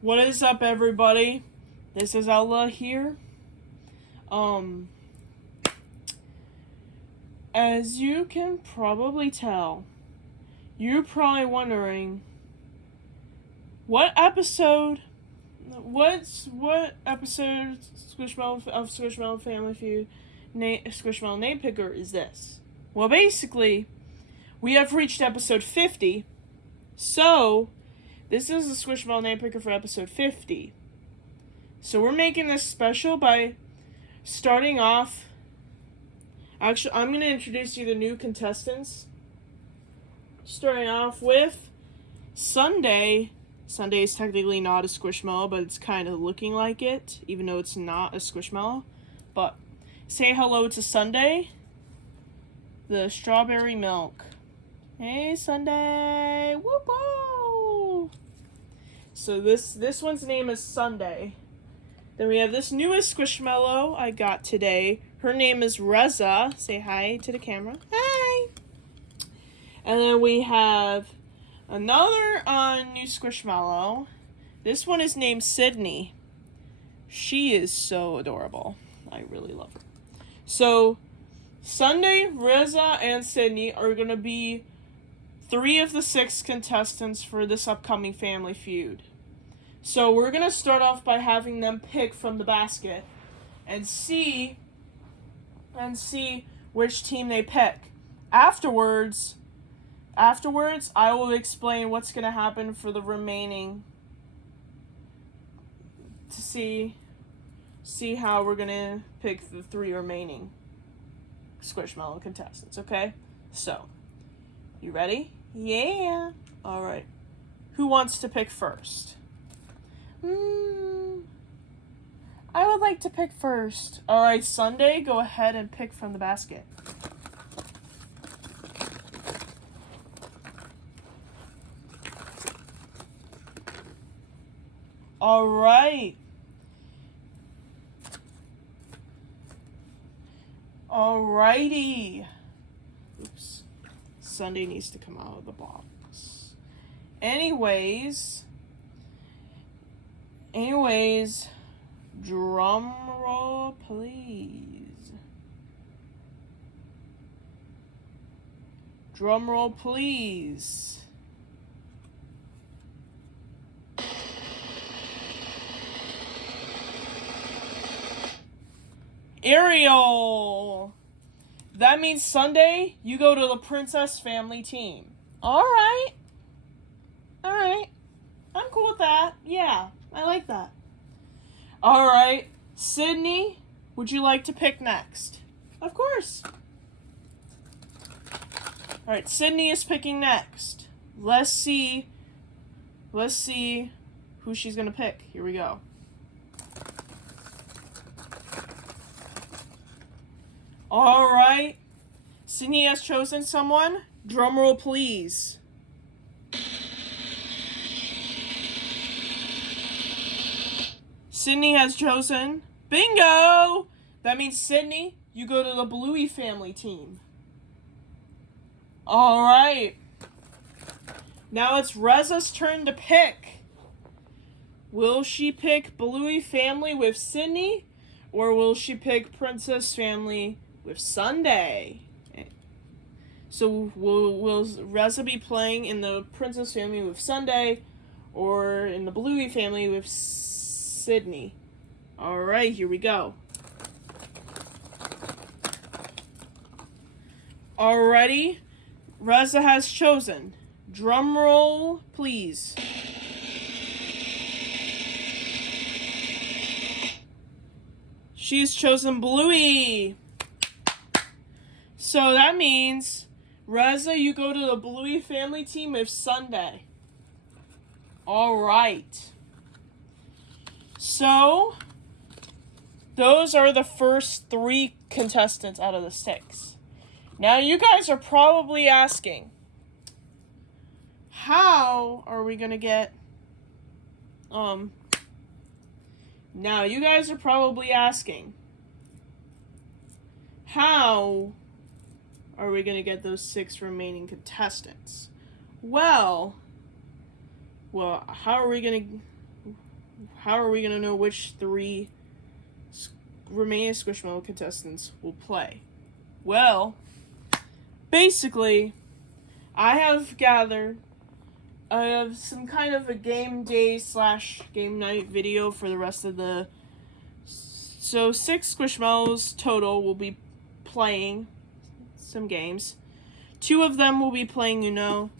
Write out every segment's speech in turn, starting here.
What is up, everybody? This is Ella here. As you can probably tell, you're probably wondering what episode of SquishMallow Family Feud SquishMallow Name Picker is this? Well, basically, we have reached episode 50, so this is the SquishMallow Name Picker for episode 50. So we're making this special by starting off. Actually, I'm going to introduce you to the new contestants. Starting off with Sunday. Sunday is technically not a Squishmallow, but it's kind of looking like it, even though it's not a Squishmallow. But say hello to Sunday, the strawberry milk. Hey, Sunday! Whoop-woo! So this one's name is Sunday. Then we have this newest Squishmallow I got today. Her name is Reza. Say hi to the camera. Hi! And then we have another new Squishmallow. This one is named Sydney. She is so adorable. I really love her. So, Sunday, Reza, and Sydney are going to be 3 of the 6 contestants for this upcoming Family Feud. So we're going to start off by having them pick from the basket and see which team they pick. Afterwards, I will explain what's going to happen for the remaining to see how we're going to pick the 3 remaining Squishmallow contestants, okay? So, you ready? Yeah. All right. Who wants to pick first? I would like to pick first. All right, Sunday, go ahead and pick from the basket. All right. All righty. Oops. Sunday needs to come out of the box. Anyways, drum roll, please. Drum roll, please. Ariel. That means Sunday, you go to the Princess Family team. All right. I'm cool with that. Yeah, I like that. All right. Sydney, would you like to pick next? Of course. All right, Sydney is picking next. Let's see who she's going to pick. Here we go. All right. Sydney has chosen someone. Drum roll, please. Sydney has chosen. Bingo! That means, Sydney, you go to the Bluey Family team. All right. Now it's Reza's turn to pick. Will she pick Bluey Family with Sydney, or will she pick Princess Family with Sunday? So will Reza be playing in the Princess Family with Sunday, or in the Bluey Family with Sydney? All right, here we go. Alrighty, Reza has chosen. Drum roll, please. She's chosen Bluey. So that means, Reza, you go to the Bluey Family team with Sunday. All right. So, those are the first 3 contestants out of the 6. Now, you guys are probably asking, how are we going to get, now, you guys are probably asking, how are we going to get those 6 remaining contestants? Well, how are we going to how are we going to know which 3 remaining SquishMallow contestants will play? Well, basically, I have some kind of a game day / game night video for the rest of the... So 6 SquishMallows total will be playing some games. 2 of them will be playing Uno.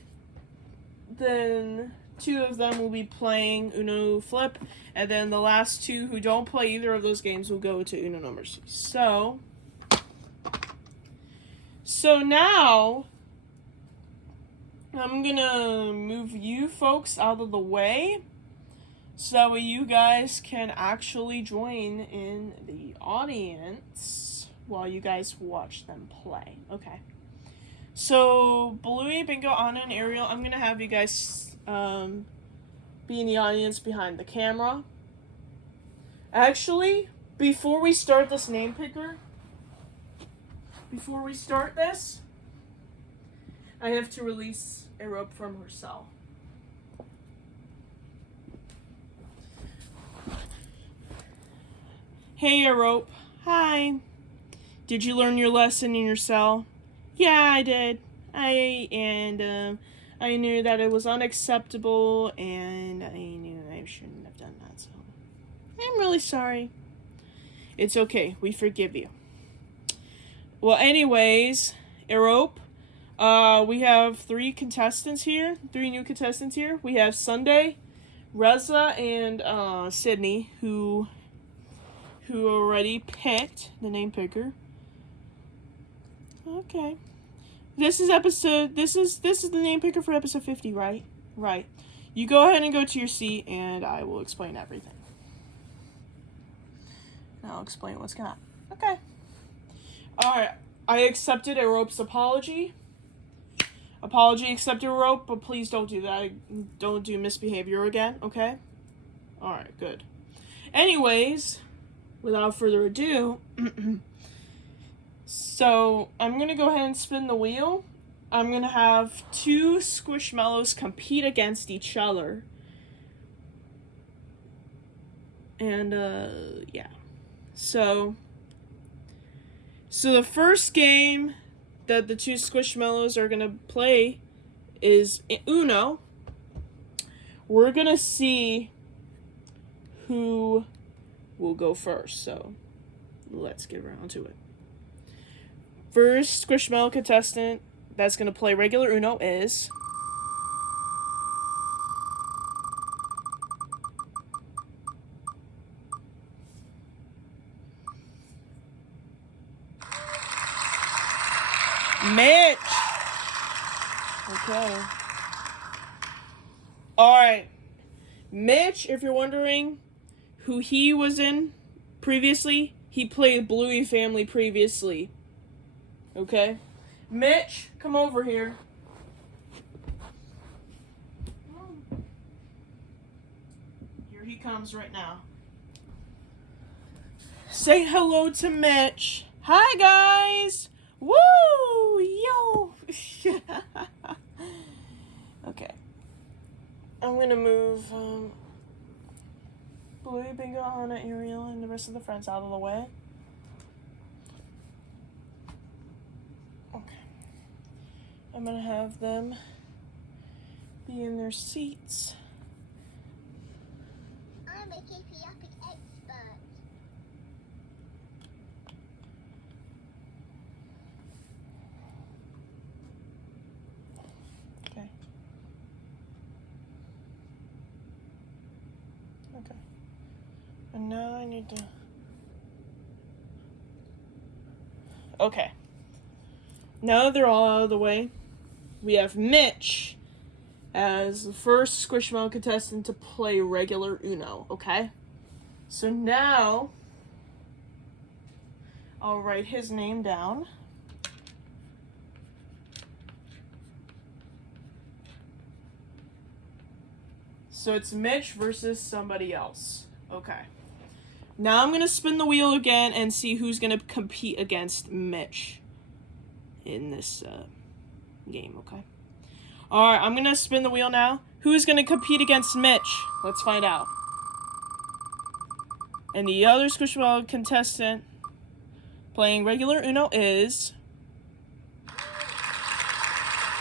Then 2 of them will be playing Uno Flip. And then the last 2 who don't play either of those games will go to Uno No Mercy. So now I'm gonna move you folks out of the way so that way you guys can actually join in the audience while you guys watch them play. Okay. So, Bluey, Bingo, Anna, and Ariel, I'm gonna have you guys be in the audience behind the camera. Actually, before we start this name picker, I have to release a rope from her cell. Hey, Rope. Hi. Did you learn your lesson in your cell? Yeah, I did. I knew that it was unacceptable, and I knew I shouldn't have done that, so I'm really sorry. It's okay. We forgive you. Well, anyways, Erope, we have 3 new contestants here. We have Sunday, Reza, and Sydney, who already picked the name picker. Okay. This is the name picker for episode 50, right? Right. You go ahead and go to your seat, and I will explain everything. I'll explain what's going on. Okay. Alright. I accepted a rope's apology. Apology accepted, Rope, but please don't do that. Don't do misbehavior again, okay? Alright, good. Anyways, without further ado, so I'm going to go ahead and spin the wheel. I'm going to have 2 SquishMallows compete against each other. And, yeah. So the first game that the 2 SquishMallows are going to play is Uno. We're going to see who will go first. So let's get around to it. First SquishMallow contestant that's going to play regular Uno is... Mitch! Okay. Alright. Mitch, if you're wondering who he was in previously, he played Bluey Family previously. Okay? Mitch, come over here. Here he comes right now. Say hello to Mitch. Hi, guys! Woo! Yo! Okay. I'm gonna move Bluey, Bingo, Anna, Ariel, and the rest of the friends out of the way. Okay. I'm gonna have them be in their seats. I'm a keepy upping expert. Okay. Okay. And now I need to... Okay. Now that they're all out of the way, we have Mitch as the first SquishMallow contestant to play regular Uno, okay? So now, I'll write his name down. So it's Mitch versus somebody else. Okay. Now I'm going to spin the wheel again and see who's going to compete against Mitch in this game, okay? Alright, I'm going to spin the wheel now. Who's going to compete against Mitch? Let's find out. And the other SquishMallow contestant playing regular Uno is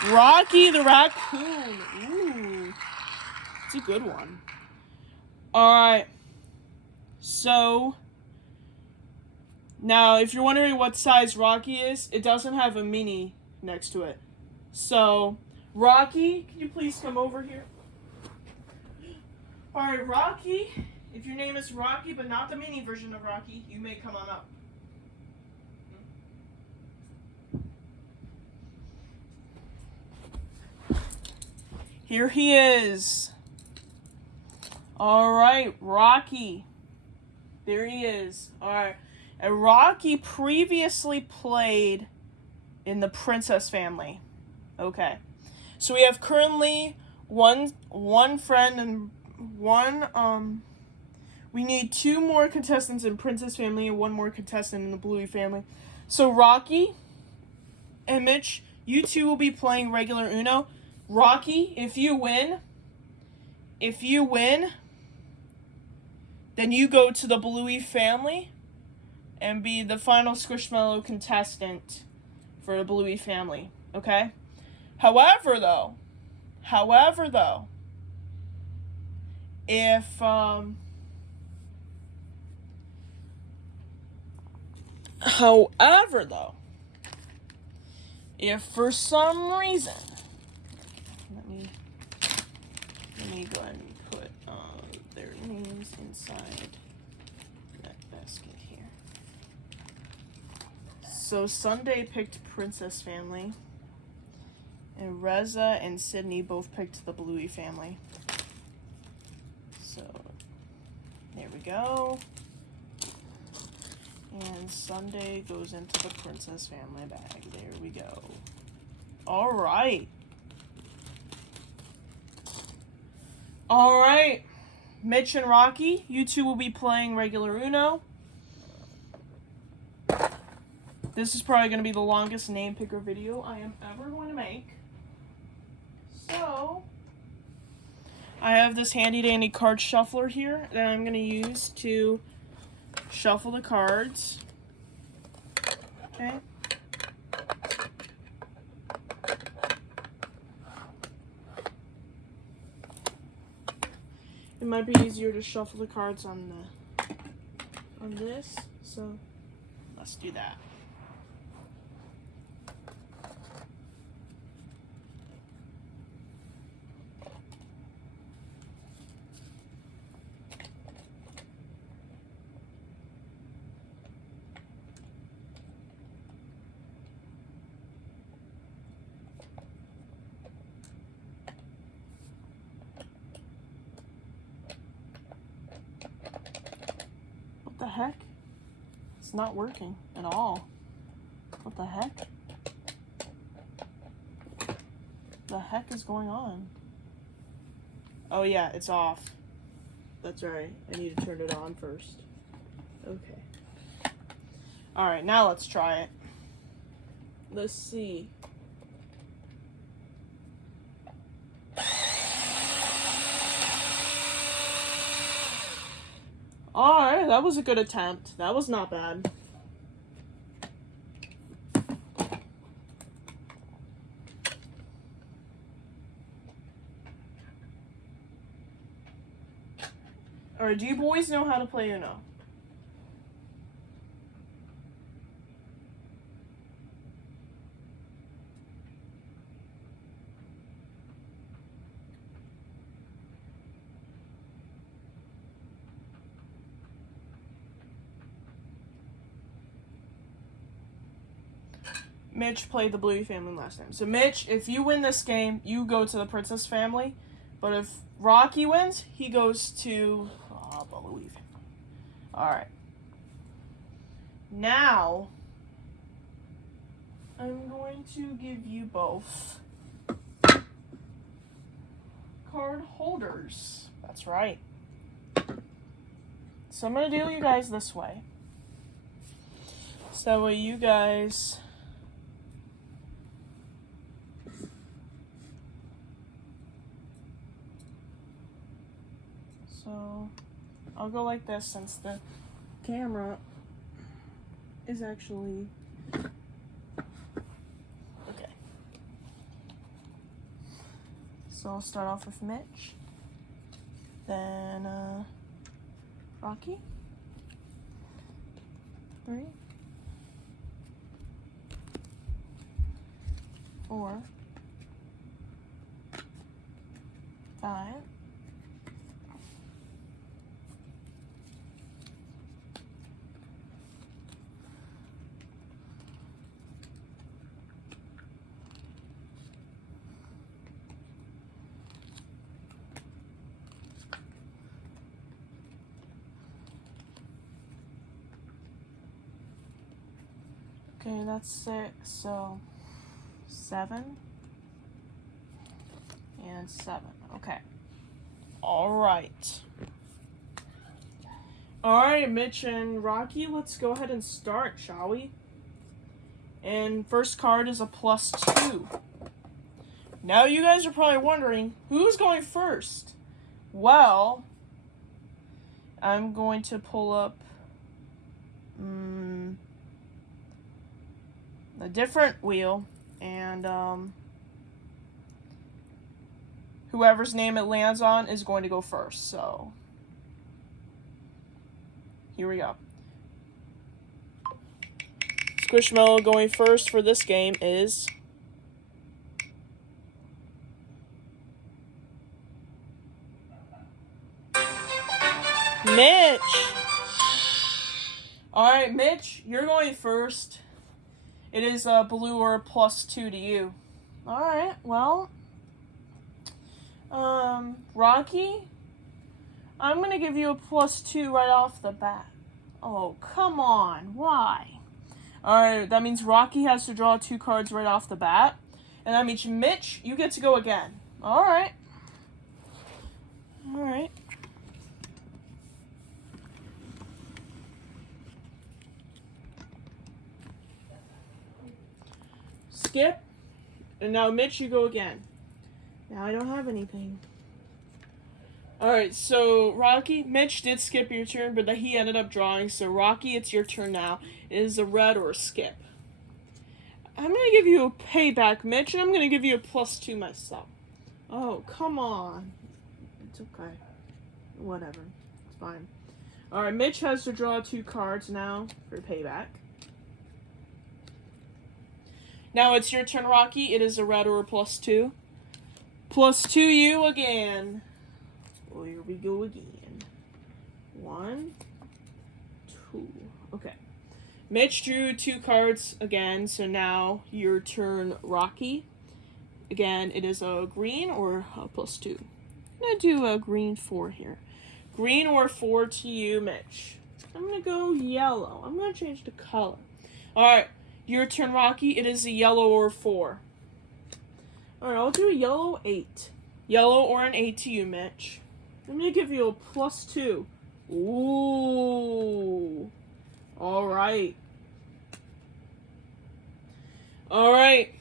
Rocky the Raccoon. Ooh, it's a good one. Alright, so now if you're wondering what size Rocky is, it doesn't have a mini next to it. So, Rocky, can you please come over here? Alright, Rocky, if your name is Rocky but not the mini version of Rocky, you may come on up. Here he is. Alright, Rocky. There he is. Alright. And Rocky previously played in the Princess family. Okay. So we have currently one friend and one we need 2 more contestants in Princess family and 1 more contestant in the Bluey family. So Rocky and Mitch, you 2 will be playing regular Uno. Rocky, if you win, then you go to the Bluey family and be the final SquishMallow contestant for the Bluey family, okay? However though, if for some reason, let me go ahead and put their names inside that basket here. So Sunday picked Princess family, and Reza and Sydney both picked the Bluey family. So there we go. And Sunday goes into the Princess family bag. There we go. All right. All right. Mitch and Rocky, you 2 will be playing regular Uno. This is probably going to be the longest name picker video I am ever going to make. So, I have this handy dandy card shuffler here that I'm going to use to shuffle the cards. Okay. It might be easier to shuffle the cards on this, so let's do that. What the heck? It's not working at all. What the heck? The heck is going on? Oh yeah, it's off. That's right. I need to turn it on first. Okay. Alright, now let's try it. Let's see. Alright, that was a good attempt. That was not bad. Alright, do you boys know how to play Uno? Mitch played the Bluey family last time. So Mitch, if you win this game, you go to the Princess family. But if Rocky wins, he goes to Bluey family. Alright. Now, I'm going to give you both card holders. That's right. So I'm going to do you guys this way. So that way you guys... So, I'll go like this since the camera is actually... Okay. So I'll start off with Mitch. Then, Rocky. 3, 4, 5, 'kay, that's 6, so 7 and 7. Okay. Alright. Alright, Mitch and Rocky, let's go ahead and start, shall we? And first card is a +2. Now you guys are probably wondering, who's going first? Well, I'm going to pull up a different wheel, and whoever's name it lands on is going to go first. So here we go. SquishMallow going first for this game is Mitch. Alright, Mitch, you're going first. It is a blue or a +2 to you. Alright, well, Rocky, I'm going to give you a +2 right off the bat. Oh, come on, why? Alright, that means Rocky has to draw 2 cards right off the bat. And that means, Mitch, you get to go again. Alright. Alright. Skip. And now, Mitch, you go again. Now I don't have anything. Alright, so Rocky, Mitch did skip your turn, but he ended up drawing. So Rocky, it's your turn now. It is a red or a skip. I'm going to give you a payback, Mitch, and I'm going to give you a +2 myself. Oh, come on. It's okay. Whatever. It's fine. Alright, Mitch has to draw 2 cards now for payback. Now it's your turn, Rocky. It is a red or a +2. +2 you again. Well, here we go again. 1, 2. Okay. Mitch drew 2 cards again, so now your turn, Rocky. Again, it is a green or a +2. I'm going to do a green 4 here. Green or 4 to you, Mitch. I'm going to go yellow. I'm going to change the color. Alright, your turn, Rocky. It is a yellow or 4. Alright, I'll do a yellow 8. Yellow or an 8 to you, Mitch. I'm going to give you a +2. Ooh. Alright. Alright.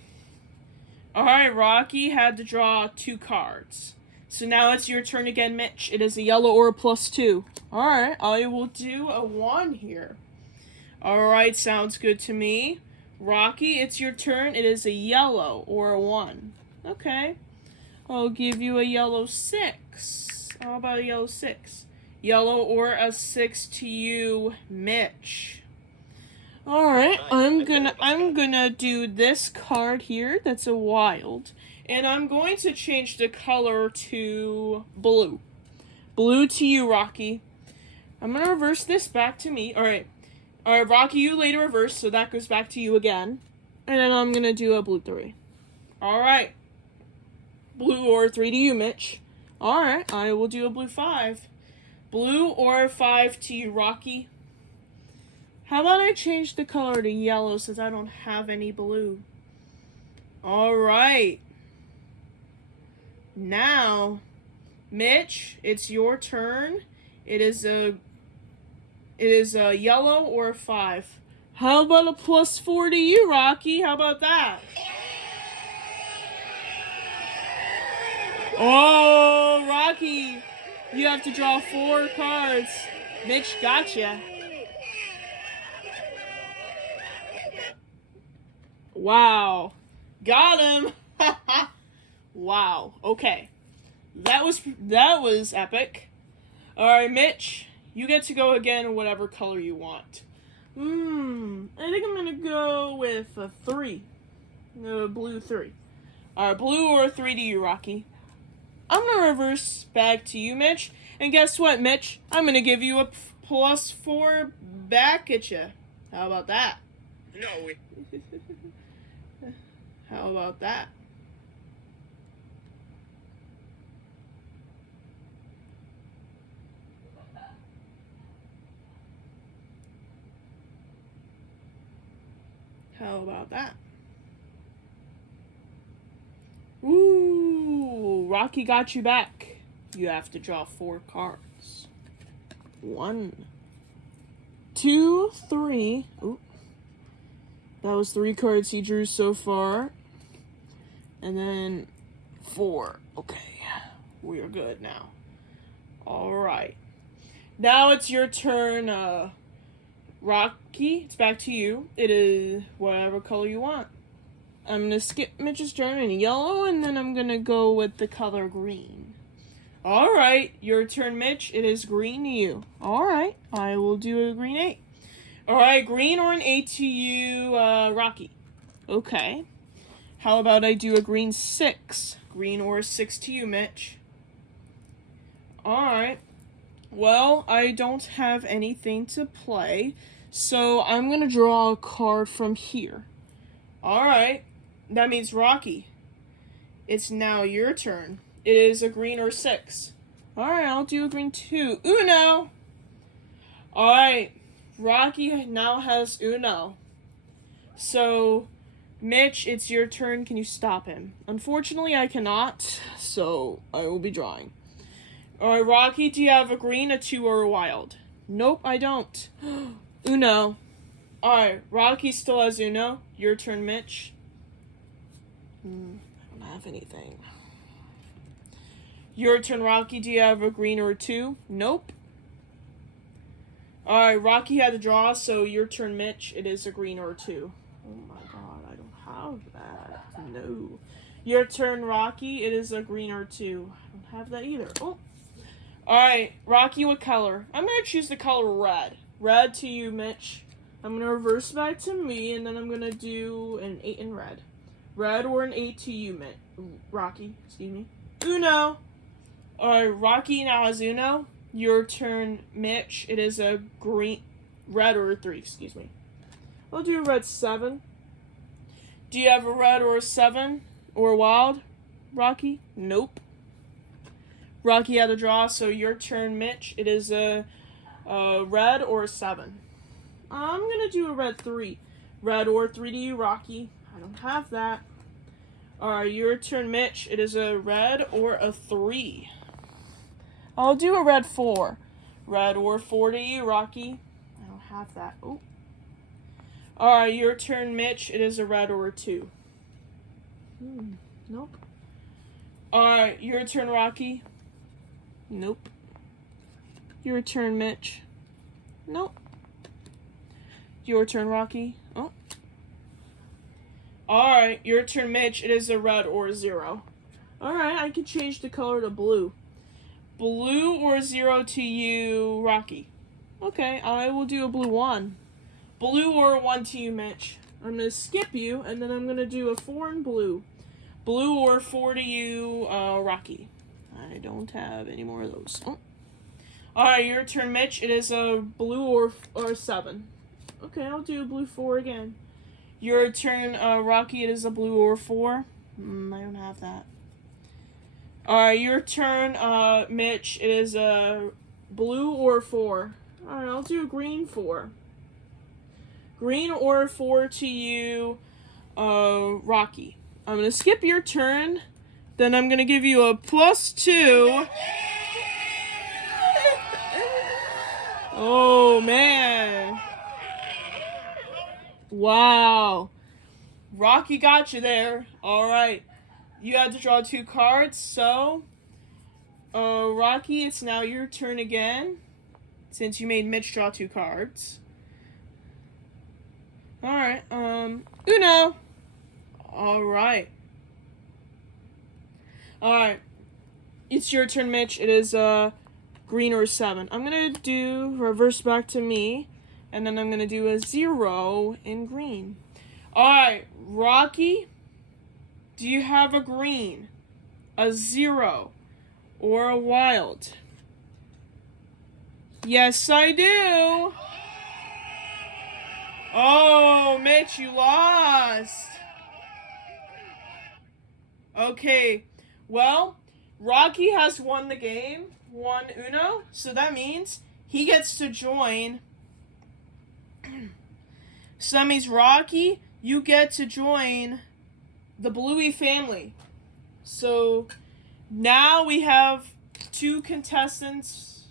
Alright, Rocky had to draw 2 cards. So now it's your turn again, Mitch. It is a yellow or a +2. Alright, I will do a 1 here. Alright, sounds good to me. Rocky, it's your turn. It is a yellow or a 1. Okay. I'll give you a yellow 6. How about a yellow 6? Yellow or a 6 to you, Mitch. Alright, I'm gonna do this card here. That's a wild. And I'm going to change the color to blue. Blue to you, Rocky. I'm gonna reverse this back to me. Alright. Alright, Rocky, you later reverse, so that goes back to you again. And then I'm gonna do a blue 3. Alright. Blue or 3 to you, Mitch. Alright, I will do a blue 5. Blue or 5 to you, Rocky. How about I change the color to yellow since I don't have any blue? Alright. Now, Mitch, it's your turn. It is a yellow or a 5. How about a +4 to you, Rocky? How about that? Oh, Rocky. You have to draw 4 cards. Mitch, gotcha. Wow. Got him. Wow. Okay. That was epic. Alright, Mitch. You get to go again whatever color you want. I think I'm gonna go with a 3. Blue 3. Alright, blue or 3 to you, Rocky. I'm gonna reverse back to you, Mitch. And guess what, Mitch? I'm gonna give you a +4 back at you. How about that? No. How about that? How about that? Ooh, Rocky got you back. You have to draw 4 cards. 1, 2, 3. Ooh. That was 3 cards he drew so far. And then 4. Okay. We are good now. Alright. Now it's your turn, Rocky. It's back to you. It is whatever color you want. I'm going to skip Mitch's turn in yellow, and then I'm going to go with the color green. Alright, your turn, Mitch. It is green to you. Alright, I will do a green 8. Alright, green or an 8 to you, Rocky. Okay. How about I do a green 6? Green or a 6 to you, Mitch. Alright. Well, I don't have anything to play, so I'm going to draw a card from here. Alright. That means Rocky. It's now your turn. It is a green or 6. Alright, I'll do a green 2. Uno! Alright. Rocky now has Uno. So, Mitch, it's your turn. Can you stop him? Unfortunately, I cannot, so I will be drawing. Alright, Rocky, do you have a green, a 2, or a wild? Nope, I don't. Uno. Alright, Rocky still has Uno. Your turn, Mitch. I don't have anything. Your turn, Rocky. Do you have a green or a 2? Nope. Alright, Rocky had to draw, so your turn, Mitch. It is a green or a 2. Oh my god, I don't have that. No. Your turn, Rocky. It is a green or a 2. I don't have that either. Oh. Alright, Rocky, what color? I'm going to choose the color red. Red to you, Mitch. I'm going to reverse back to me, and then I'm going to do an 8 in red. Red or an 8 to you, Rocky. Excuse me. Uno. Alright, Rocky now has Uno. Your turn, Mitch. It is a green, red or a 3, excuse me. I'll do a red 7. Do you have a red or a 7? Or a wild, Rocky? Nope. Rocky had a draw, so your turn, Mitch. It is a red or a 7. I'm going to do a red 3. Red or 3 to you, Rocky. I don't have that. Alright, your turn, Mitch. It is a red or a 3. I'll do a red 4. Red or 4 to you, Rocky. I don't have that. Oh. Alright, your turn, Mitch. It is a red or a 2. Nope. Alright, your turn, Rocky. Nope. Your turn, Mitch. Nope. Your turn, Rocky. Oh. Alright, your turn, Mitch. It is a red or a 0. Alright, I can change the color to blue. Blue or 0 to you, Rocky. Okay, I will do a blue 1. Blue or 1 to you, Mitch. I'm going to skip you, and then I'm going to do a 4 in blue. Blue or 4 to you, Rocky. I don't have any more of those. Oh. Alright, your turn, Mitch. It is a blue or 7. Okay, I'll do a blue 4 again. Your turn, Rocky. It is a blue or 4. I don't have that. Alright, your turn, Mitch. It is a blue or 4. Alright, I'll do a green 4. Green or 4 to you, Rocky. I'm going to skip your turn. Then I'm going to give you a +2. Oh, man. Wow. Rocky got you there. All right. You had to draw 2 cards, so Rocky, it's now your turn again. Since you made Mitch draw 2 cards. Alright, Uno! Alright. Alright. It's your turn, Mitch. It is, green or 7. I'm gonna do reverse back to me. And then I'm gonna do a 0 in green. Alright, Rocky. Do you have a green, a 0, or a wild? Yes, I do. Oh, Mitch, you lost. Okay, well, Rocky has won the game, won Uno, so that means he gets to join. So that means, Rocky, you get to join the Bluey family. So now we have 2 contestants.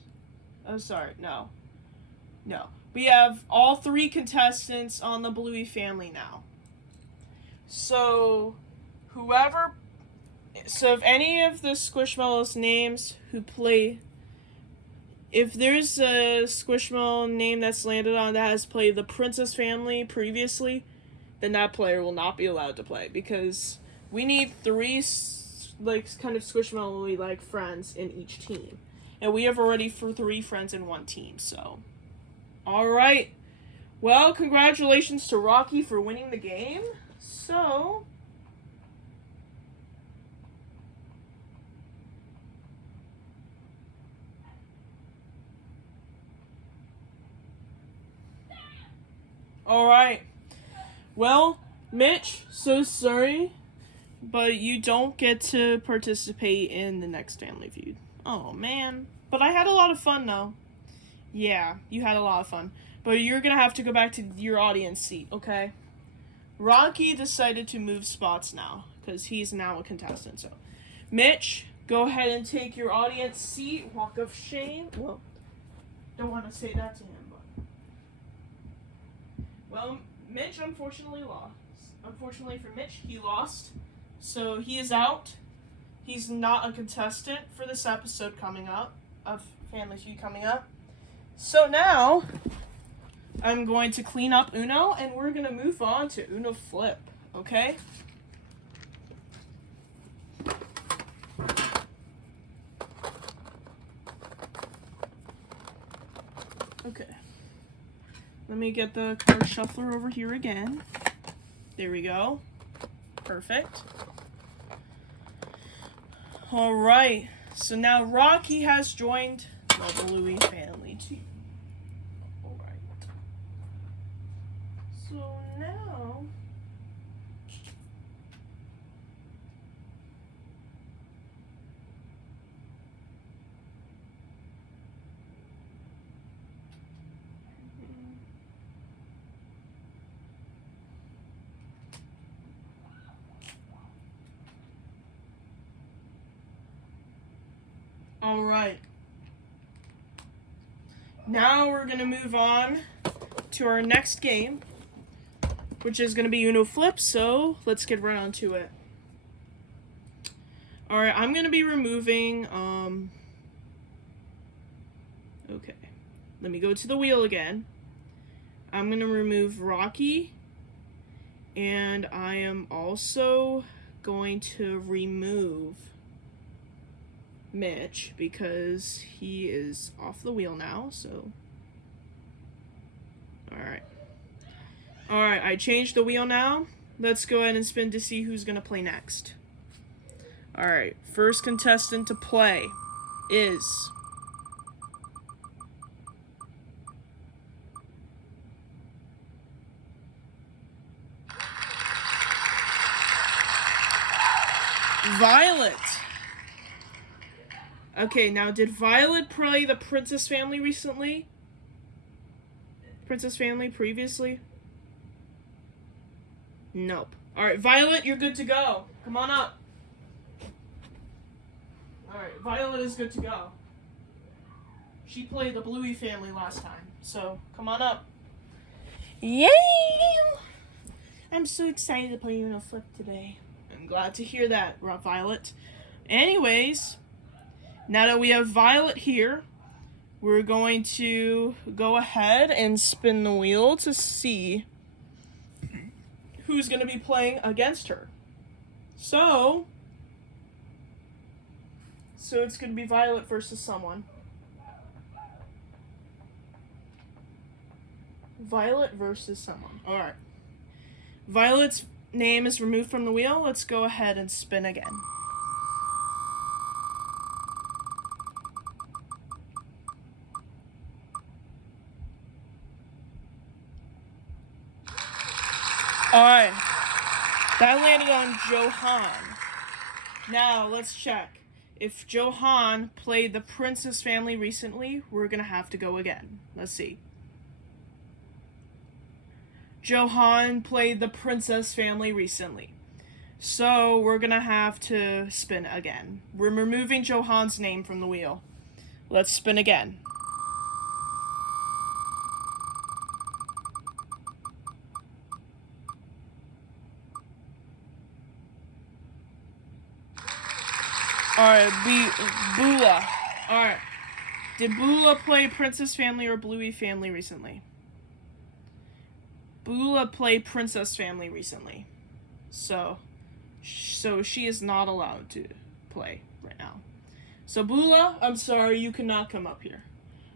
Oh, sorry, no. We have all 3 contestants on the Bluey family now. So if any of the Squishmallows names who play, if there's a Squishmallow name that's landed on that has played the Princess family previously, then that player will not be allowed to play, because we need 3 kind of Squishmallow friends in each team. And we have already 3 friends in 1 team, so. Alright. Well, congratulations to Rocky for winning the game. So. Alright. Well, Mitch, so sorry, but you don't get to participate in the next Family Feud. Oh, man. But I had a lot of fun, though. Yeah, you had a lot of fun. But you're going to have to go back to your audience seat, okay? Rocky decided to move spots now, because he's now a contestant, so. Mitch, go ahead and take your audience seat. Walk of shame. Well, don't want to say that to him, but. Well, Mitch unfortunately lost. Unfortunately for Mitch, he lost. So he is out. He's not a contestant for this episode coming up, of Family Feud coming up. So now, I'm going to clean up Uno, and we're going to move on to Uno Flip, okay? Okay. Let me get the card shuffler over here again. There we go. Perfect. Alright, so now Rocky has joined the Bluey family too. Alright. So now. Alright. Now we're going to move on to our next game, which is going to be Uno Flip, so let's get right on to it. Alright, I'm going to be removing, okay. Let me go to the wheel again. I'm going to remove Rocky, and I am also going to remove Mitch, because he is off the wheel now, so. Alright, I changed the wheel now. Let's go ahead and spin to see who's going to play next. Alright, first contestant to play is Violet. Okay, now did Violet play the Princess family recently? Princess family previously? Nope. Alright, Violet, you're good to go. Come on up. Alright, Violet is good to go. She played the Bluey family last time, so come on up. Yay! I'm so excited to play Uno Flip today. I'm glad to hear that, Violet. Anyways, Now that we have Violet here, we're going to go ahead and spin the wheel to see who's going to be playing against her. So it's going to be Violet versus someone. Violet versus someone. All right. Violet's name is removed from the wheel. Let's go ahead and spin again. All right. That landed on Johan. Now, let's check. If Johan played the Princess family recently, we're going to have to go again. Let's see. Johan played the Princess family recently. So, we're going to have to spin again. We're removing Johan's name from the wheel. Let's spin again. Alright, Bula. Alright. Did Bula play Princess family or Bluey family recently? Bula played Princess family recently. So she is not allowed to play right now. So Bula, I'm sorry, you cannot come up here.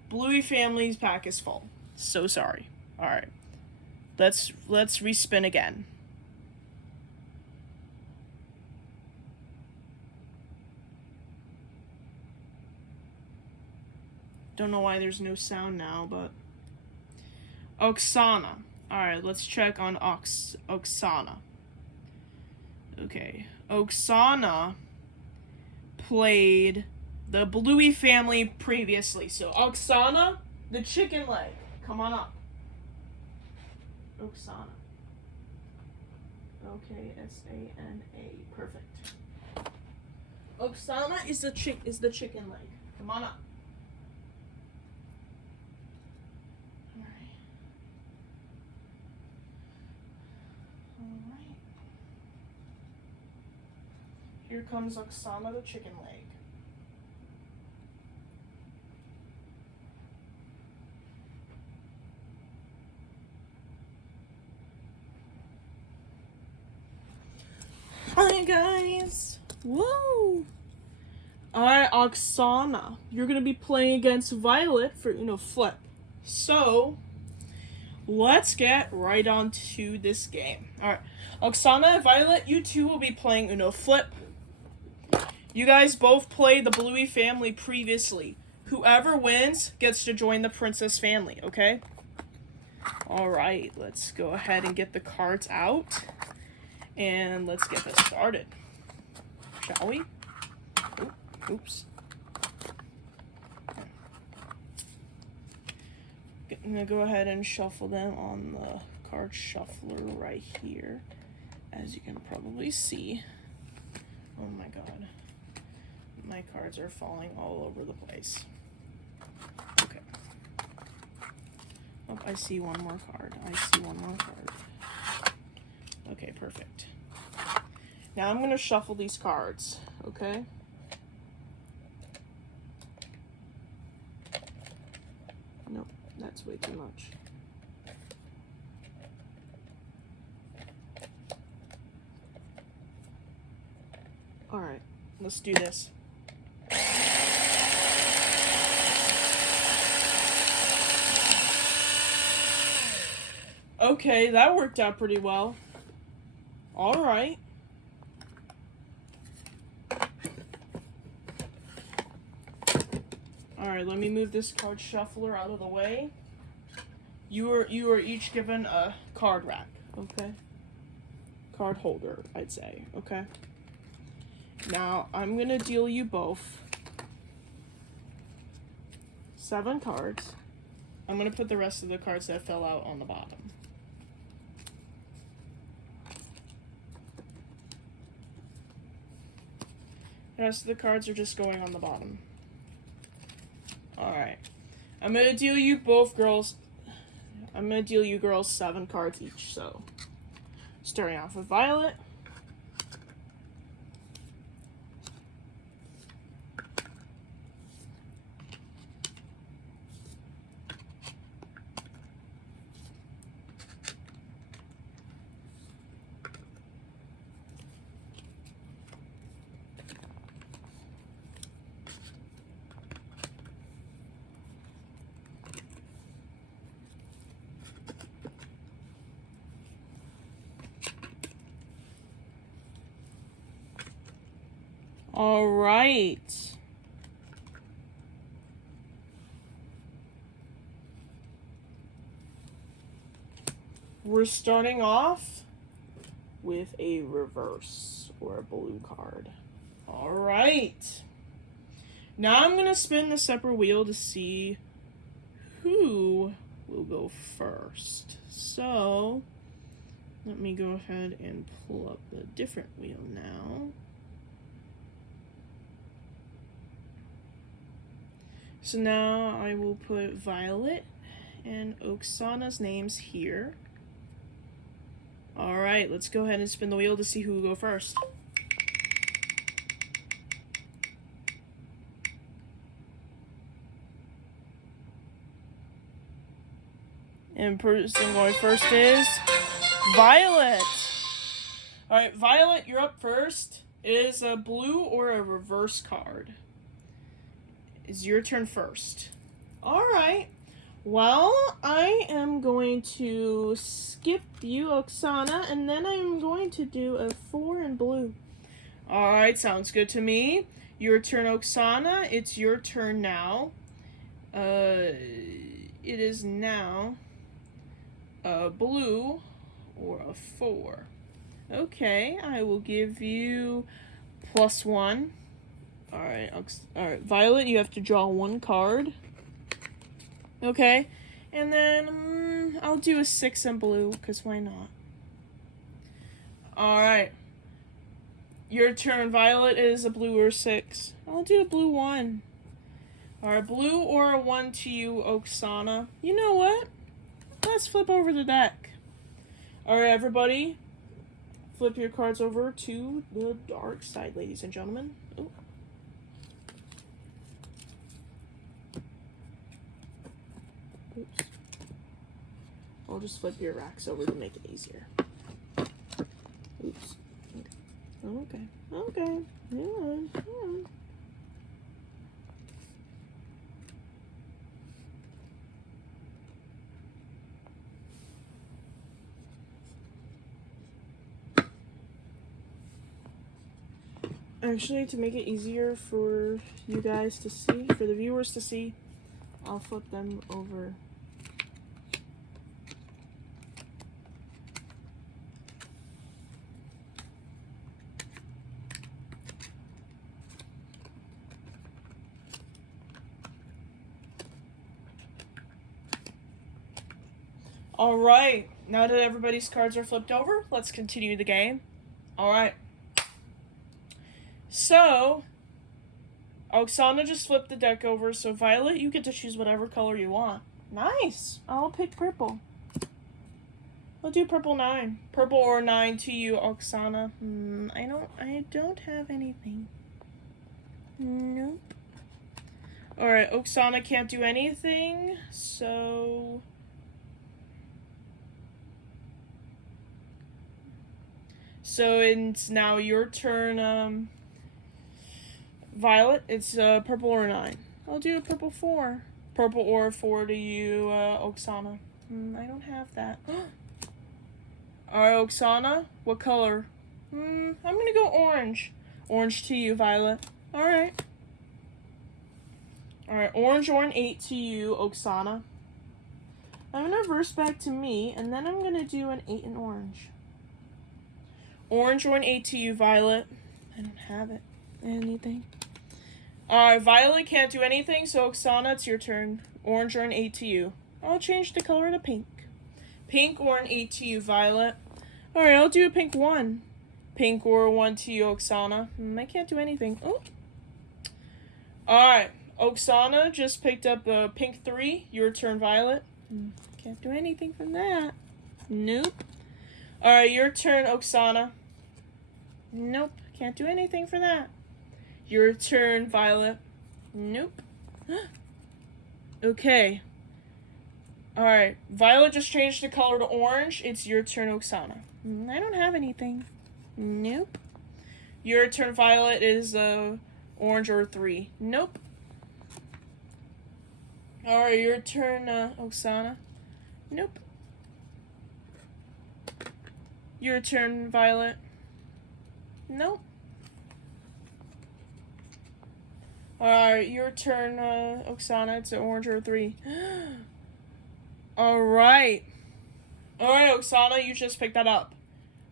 Bluey family's pack is full. So sorry. Alright. Let's respin again. Don't know why there's no sound now, but Oksana. Alright, let's check on Oksana. Okay. Oksana played the Bluey family previously. So Oksana, the chicken leg. Come on up. Oksana. Oksana. Perfect. Oksana is the chicken leg. Come on up. Here comes Oksana the chicken leg. Hi guys! Woo! Alright, Oksana, you're gonna be playing against Violet for Flip. So, let's get right on to this game. Alright, Oksana and Violet, you two will be playing Flip. You guys both played the Bluey family previously. Whoever wins gets to join the Princess family, okay? Alright, let's go ahead and get the cards out. And let's get this started. Shall we? Oops. I'm going to go ahead and shuffle them on the card shuffler right here. As you can probably see. Oh my god. My cards are falling all over the place. Okay. Oh, I see one more card. Okay, perfect. Now I'm going to shuffle these cards, okay? Nope, that's way too much. Alright, let's do this. Okay, that worked out pretty well. Alright. Alright, let me move this card shuffler out of the way. You are each given a card rack, okay? Card holder, I'd say, okay? Now, I'm gonna deal you both 7 cards. I'm gonna put the rest of the cards that fell out on the bottom. The rest of the cards are just going on the bottom. Alright. I'm gonna deal you girls 7 cards each, so. Starting off with Violet. All right. We're starting off with a reverse or a blue card. All right. Now I'm going to spin the separate wheel to see who will go first. So, let me go ahead and pull up the different wheel now. So now I will put Violet and Oksana's names here. All right, let's go ahead and spin the wheel to see who will go first. And person going first is Violet. All right, Violet, you're up first. It is a blue or a reverse card. It's your turn first. All right. Well, I am going to skip you, Oksana, and then I'm going to do a 4 in blue. All right, sounds good to me. Your turn, Oksana. It's your turn now. It is now a blue or a 4. Okay, I will give you +1. All right, Violet, you have to draw 1 card. Okay, and then I'll do a 6 in blue, because why not? All right. Your turn, Violet, is a blue or 6. I'll do a blue 1. All right, blue or a 1 to you, Oksana. You know what? Let's flip over the deck. All right, everybody. Flip your cards over to the dark side, ladies and gentlemen. Ooh. Oops. I'll just flip your racks over to make it easier. Oops. Okay. Okay. Hang on. Hang on. Actually, to make it easier for you guys to see, for the viewers to see, I'll flip them over. All right, now that everybody's cards are flipped over, let's continue the game. All right. So, Oksana just flipped the deck over, so Violet, you get to choose whatever color you want. Nice. I'll pick purple. I'll do purple 9. Purple or 9 to you, Oksana. I don't have anything. Nope. Alright, Oksana can't do anything, so... So it's now your turn, Violet. It's purple or 9. I'll do a purple 4. Purple or 4 to you, Oksana. I don't have that. Alright, Oksana, what color? I'm gonna go orange. Orange to you, Violet. Alright. Alright, orange or an 8 to you, Oksana. I'm gonna reverse back to me, and then I'm gonna do an 8 in orange. Orange or an 8 to you, Violet. I don't have it. Anything. Alright, Violet can't do anything, so Oksana, it's your turn. Orange or an 8 to you. I'll change the color to pink. Pink or an 8 to you, Violet. Alright, I'll do a pink 1. Pink or a 1 to you, Oksana. I can't do anything. Oh. Alright, Oksana just picked up a pink 3. Your turn, Violet. Can't do anything from that. Nope. Alright, your turn, Oksana. Nope, can't do anything for that. Your turn, Violet. Nope. Okay. Alright, Violet just changed the color to orange. It's your turn, Oksana. I don't have anything. Nope. Your turn, Violet, is orange or 3. Nope. Alright, your turn, Oksana. Nope. Your turn, Violet. Nope. Alright, your turn, Oksana. It's an orange or a 3. Alright. Alright, Oksana, you just picked that up.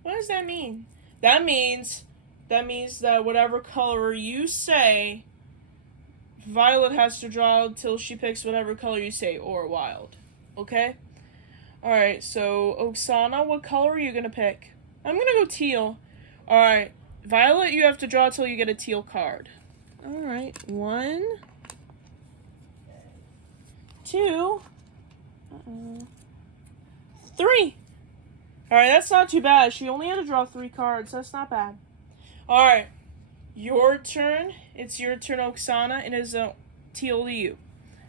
What does that mean? That means that whatever color you say, Violet has to draw until she picks whatever color you say, or wild. Okay? Alright, so Oksana, what color are you gonna pick? I'm gonna go teal. Alright, Violet, you have to draw till you get a teal card. Alright, 1, 2, 3. Alright, that's not too bad. She only had to draw 3 cards. That's not bad. Alright, your turn. It's your turn, Oksana. It is a teal to you.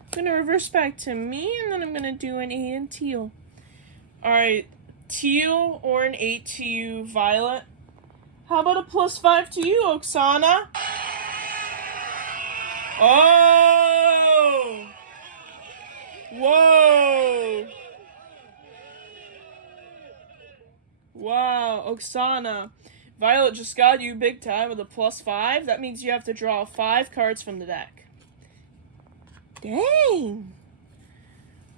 I'm going to reverse back to me, and then I'm going to do an 8 in teal. Alright, teal or an 8 to you, Violet. How about a +5 to you, Oksana? Oh! Whoa! Wow, Oksana. Violet just got you big time with a +5. That means you have to draw 5 cards from the deck. Dang!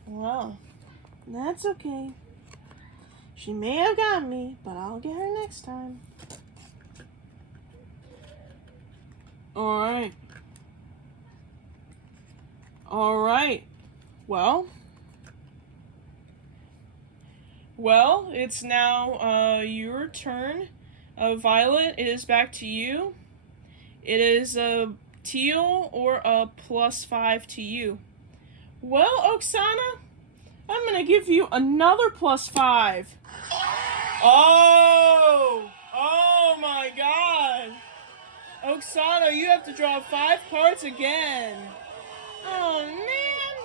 Wow. That's okay. She may have got me, but I'll get her next time. Alright. Alright. Well, it's now your turn. Violet, it is back to you. It is a teal or a +5 to you. Well, Oksana, I'm going to give you another +5. Oh my god. Oksana, you have to draw 5 cards again. Oh, man.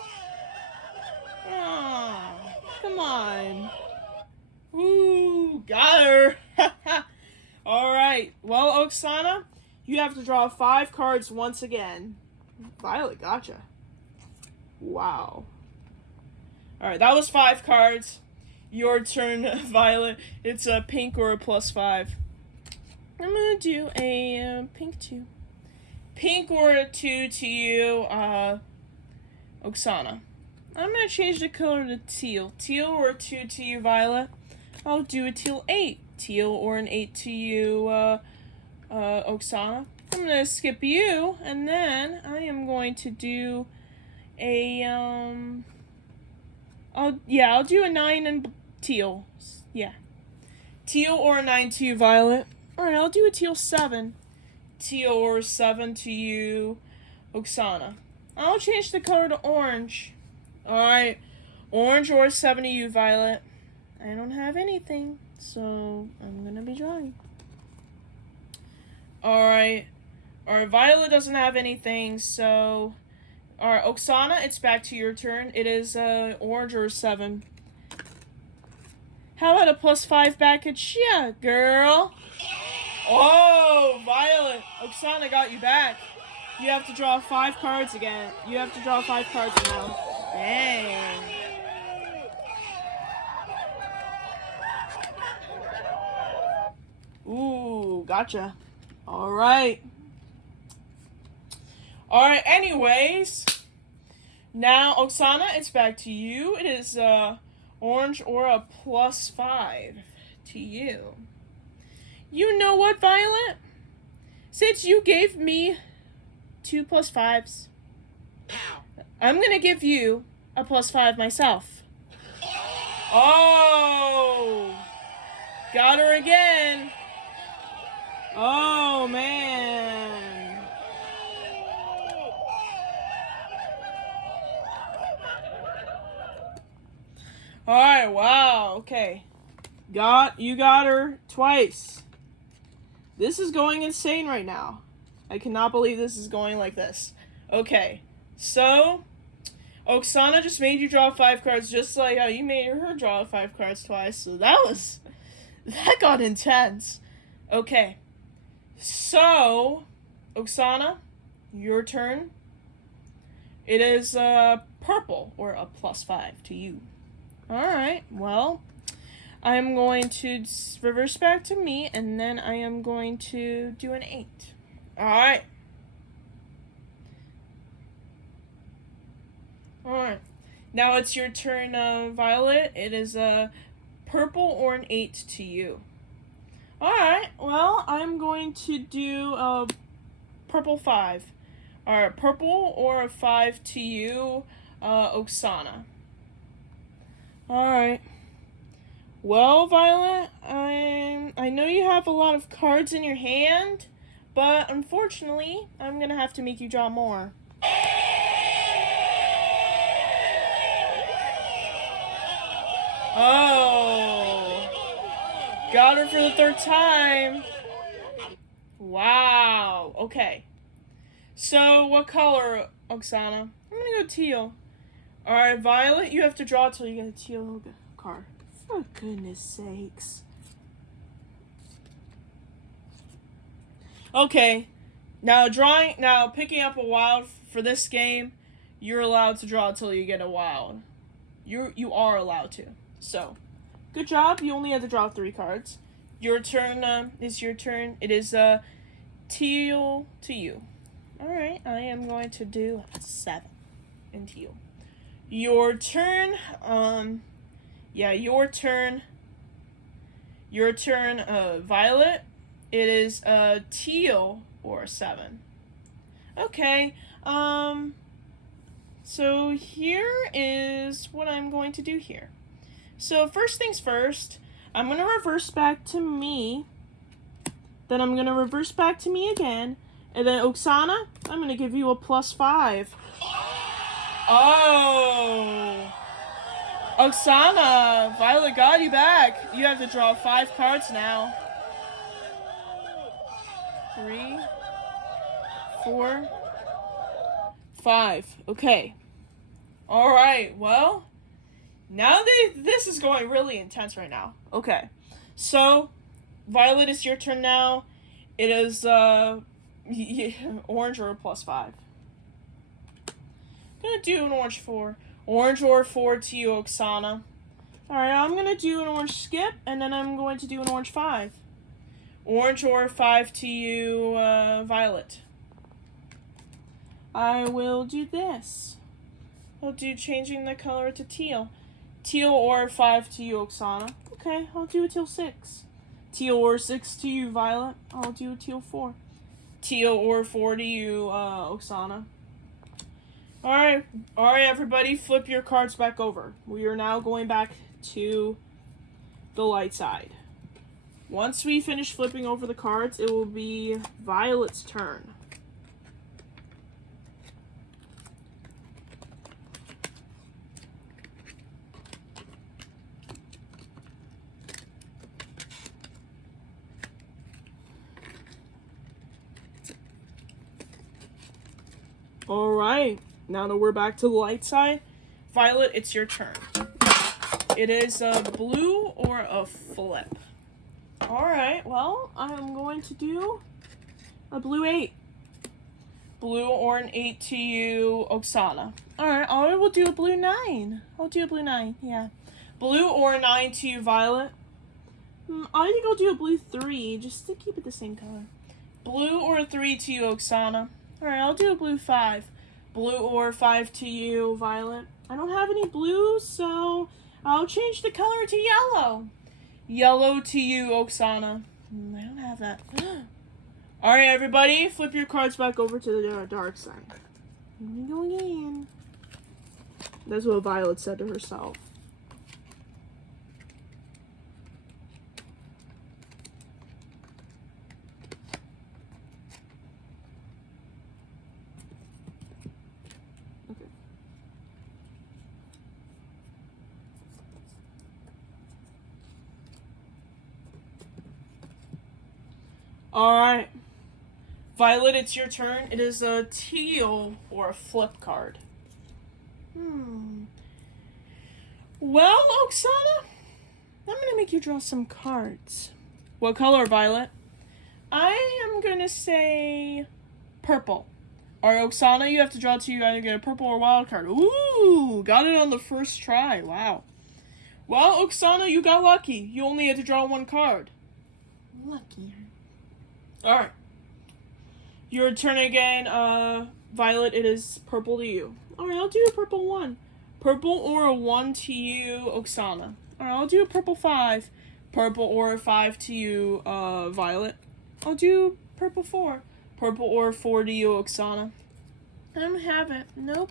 Oh, come on. Ooh, got her. Alright, well, Oksana, you have to draw 5 cards once again. Violet gotcha. Wow. Alright, that was 5 cards. Your turn, Violet. It's a pink or a +5. I'm gonna do a pink 2. Pink or a 2 to you, Oksana. I'm gonna change the color to teal. Teal or a 2 to you, Violet. I'll do a teal 8. Teal or an 8 to you, Oksana. I'm gonna skip you, and then I am going to do a, I'll do a 9 in teal. Yeah. Teal or a 9 to you, Violet. Alright, I'll do a teal 7. Teal or 7 to you, Oksana. I'll change the color to orange. Alright, orange or 7 to you, Violet. I don't have anything, so I'm gonna be drawing. Alright, Violet doesn't have anything, so... Alright, Oksana, it's back to your turn. It is orange or 7. How about a +5 back at ya, girl? Oh, Violet. Oksana got you back. You have to draw 5 cards again. You have to draw 5 cards now. Dang. Ooh, gotcha. Alright. Alright, anyways. Now, Oksana, it's back to you. It is orange or a +5 to you. You know what, Violet? Since you gave me 2 +5s, I'm gonna give you a +5 myself. Oh! Got her again. Oh, man. Alright, wow, okay. You got her twice. This is going insane right now. I cannot believe this is going like this. Okay, so Oksana just made you draw 5 cards just like how you made her draw 5 cards twice. So that got intense. Okay, so Oksana, your turn. It is purple or a +5 to you. Alright, well, I'm going to reverse back to me, and then I am going to do an 8. Alright. Alright. Now it's your turn, Violet. It is a purple or an 8 to you. Alright, well, I'm going to do a purple 5. Alright, purple or a 5 to you, Oksana. Alright. Well, Violet, I know you have a lot of cards in your hand, but unfortunately, I'm gonna have to make you draw more. Oh. Got her for the 3rd time. Wow. Okay. So, what color, Oksana? I'm gonna go teal. Alright, Violet, you have to draw till you get a teal card. For goodness sakes. Okay. Now picking up a wild for this game, you're allowed to draw till you get a wild. You are allowed to. So, good job. You only had to draw 3 cards. Your turn is your turn. It is teal to you. Alright, I am going to do 7 in teal. Your turn, your turn. Your turn, Violet. It is teal or a 7. Okay, so here is what I'm going to do here. So first things first, I'm going to reverse back to me. Then I'm going to reverse back to me again. And then Oksana, I'm going to give you a +5. Oh. Oksana, Violet got you back. You have to draw 5 cards now. 3, 4, 5. Okay. Alright, well, now this is going really intense right now. Okay. So, Violet, it's your turn now. It is, orange or a +5. I'm gonna do an orange 4. Orange or 4 to you, Oksana. Alright, I'm gonna do an orange skip, and then I'm going to do an orange 5. Orange or 5 to you, Violet. I will do this. I'll do changing the color to teal. Teal or 5 to you, Oksana. Okay, I'll do a teal 6. Teal or 6 to you, Violet. I'll do a teal 4. Teal or 4 to you, Oksana. Alright, everybody, flip your cards back over. We are now going back to the light side. Once we finish flipping over the cards, it will be Violet's turn. Alright, now that we're back to the light side, Violet, it's your turn. It is a blue or a flip. Alright, well, I'm going to do a blue 8. Blue or an 8 to you, Oksana. Alright, I will do a blue 9. I'll do a blue 9, yeah. Blue or a 9 to you, Violet. I think I'll do a blue 3, just to keep it the same color. Blue or a 3 to you, Oksana. Alright, I'll do a blue 5. Blue or 5 to you, Violet. I don't have any blues, so I'll change the color to yellow. Yellow to you, Oksana. I don't have that. Alright, everybody, flip your cards back over to the dark side. Here we go again. That's what Violet said to herself. Alright. Violet, it's your turn. It is a teal or a flip card. Well, Oksana, I'm going to make you draw some cards. What color, Violet? I am going to say purple. Alright, Oksana, you have to draw 2. You either get a purple or wild card. Ooh, got it on the first try. Wow. Well, Oksana, you got lucky. You only had to draw 1 card. Lucky. Alright. Your turn again, Violet. It is purple to you. Alright, I'll do a purple 1. Purple aura 1 to you, Oksana. Alright, I'll do a purple 5. Purple aura 5 to you, Violet. I'll do purple 4. Purple aura 4 to you, Oksana. I don't have it. Nope.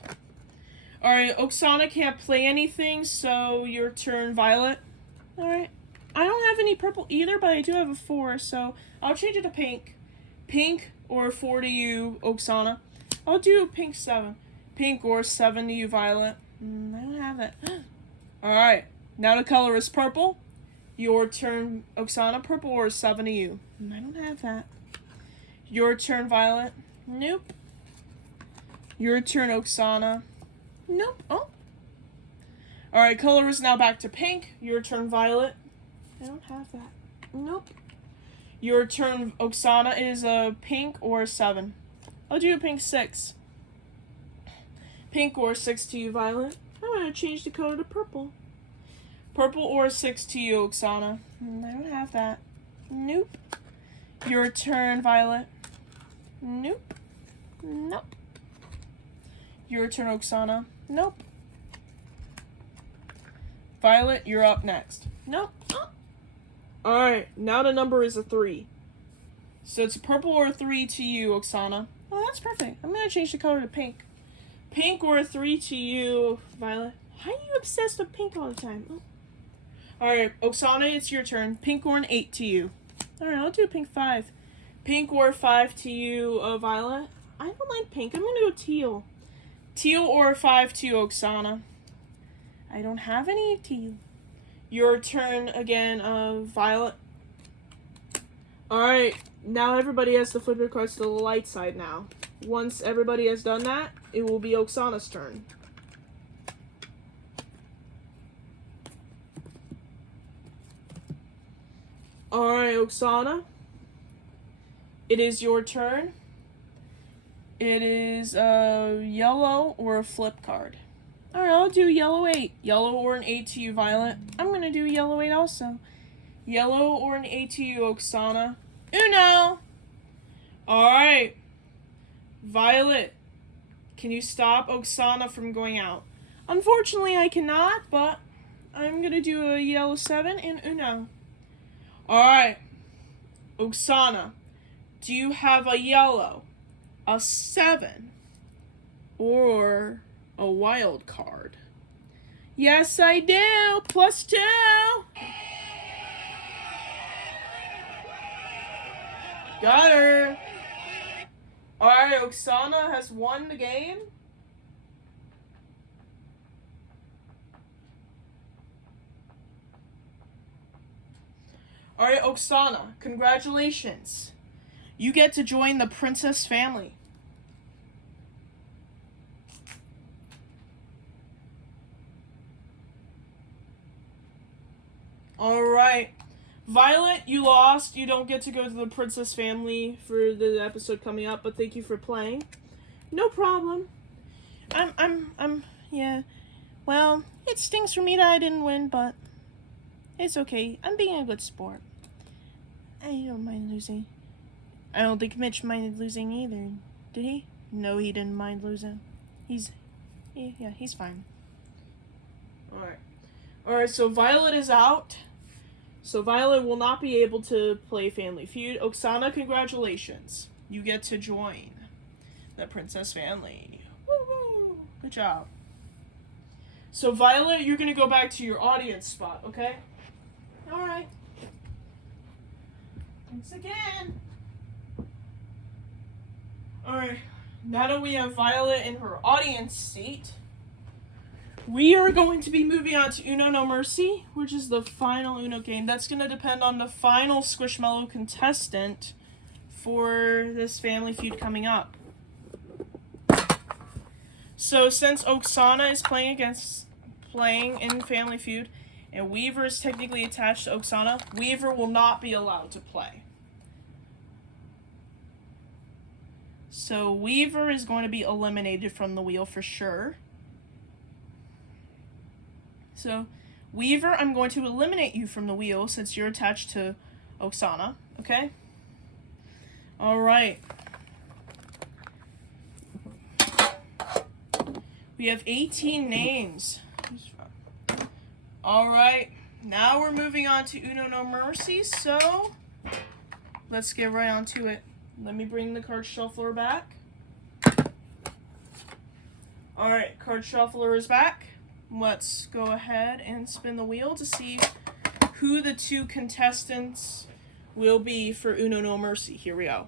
Alright, Oksana can't play anything, so your turn, Violet. Alright. I don't have any purple either, but I do have a 4, so I'll change it to pink. Pink or 4 to you, Oksana. I'll do pink 7. Pink or 7 to you, Violet. I don't have it. Alright, now the color is purple. Your turn, Oksana. Purple or 7 to you. I don't have that. Your turn, Violet. Nope. Your turn, Oksana. Nope. Oh. Alright, color is now back to pink. Your turn, Violet. I don't have that. Nope. Your turn, Oksana, is a pink or a 7. I'll do a pink 6. Pink or 6 to you, Violet. I'm going to change the color to purple. Purple or 6 to you, Oksana. I don't have that. Nope. Your turn, Violet. Nope. Nope. Your turn, Oksana. Nope. Violet, you're up next. Nope. Oh. Alright, now the number is a 3. So it's a purple or a 3 to you, Oksana. Oh, that's perfect. I'm going to change the color to pink. Pink or a 3 to you, Violet. Why are you obsessed with pink all the time? Oh. Alright, Oksana, it's your turn. Pink or an 8 to you. Alright, I'll do pink 5. Pink or 5 to you, Violet. I don't like pink. I'm going to go teal. Teal or 5 to you, Oksana. I don't have any teal. Your turn again, Violet. Alright, now everybody has to flip their cards to the light side now. Once everybody has done that, it will be Oksana's turn. Alright, Oksana. It is your turn. It is a yellow or a flip card. Alright, I'll do yellow 8. Yellow or an 8 to you, Violet. I'm going to do yellow 8 also. Yellow or an 8 to you, Oksana. Uno! Alright. Violet, can you stop Oksana from going out? Unfortunately, I cannot, but I'm going to do a yellow 7 and Uno. Alright. Oksana, do you have a yellow, a 7, or a wild card? Yes, I do. +2. Got her. Alright, Oksana has won the game. Alright, Oksana, congratulations. You get to join the princess family. Alright. Violet, you lost. You don't get to go to the princess family for the episode coming up, but thank you for playing. No problem. Yeah. Well, it stings for me that I didn't win, but it's okay. I'm being a good sport. I don't mind losing. I don't think Mitch minded losing either. Did he? No, he didn't mind losing. He's fine. Alright. Alright, so Violet is out. So Violet will not be able to play Family Feud. Oksana, congratulations. You get to join the princess family. Woo-hoo! Good job. So Violet, you're going to go back to your audience spot, okay? Alright. Thanks again. Alright. Now that we have Violet in her audience seat, we are going to be moving on to Uno No Mercy, which is the final Uno game. That's going to depend on the final SquishMallow contestant for this Family Feud coming up. So since Oksana is playing in Family Feud, and Weaver is technically attached to Oksana, Weaver will not be allowed to play. So Weaver is going to be eliminated from the wheel for sure. So, Weaver, I'm going to eliminate you from the wheel since you're attached to Oksana, okay? Alright. We We have 18 names. All right, now we're moving on to Uno No Mercy, so let's get right on to it. Let me bring the card shuffler back. All right, card shuffler is back. Let's go ahead and spin the wheel to see who the two contestants will be for Uno No Mercy. Here we go.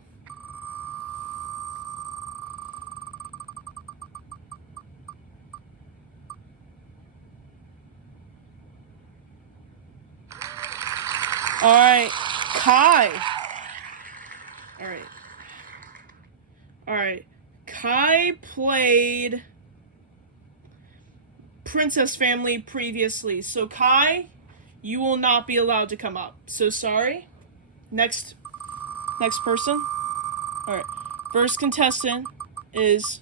All right, Kai. All right. Kai played Princess Family previously. So Kai, you will not be allowed to come up. So sorry. Next person. All right. First contestant is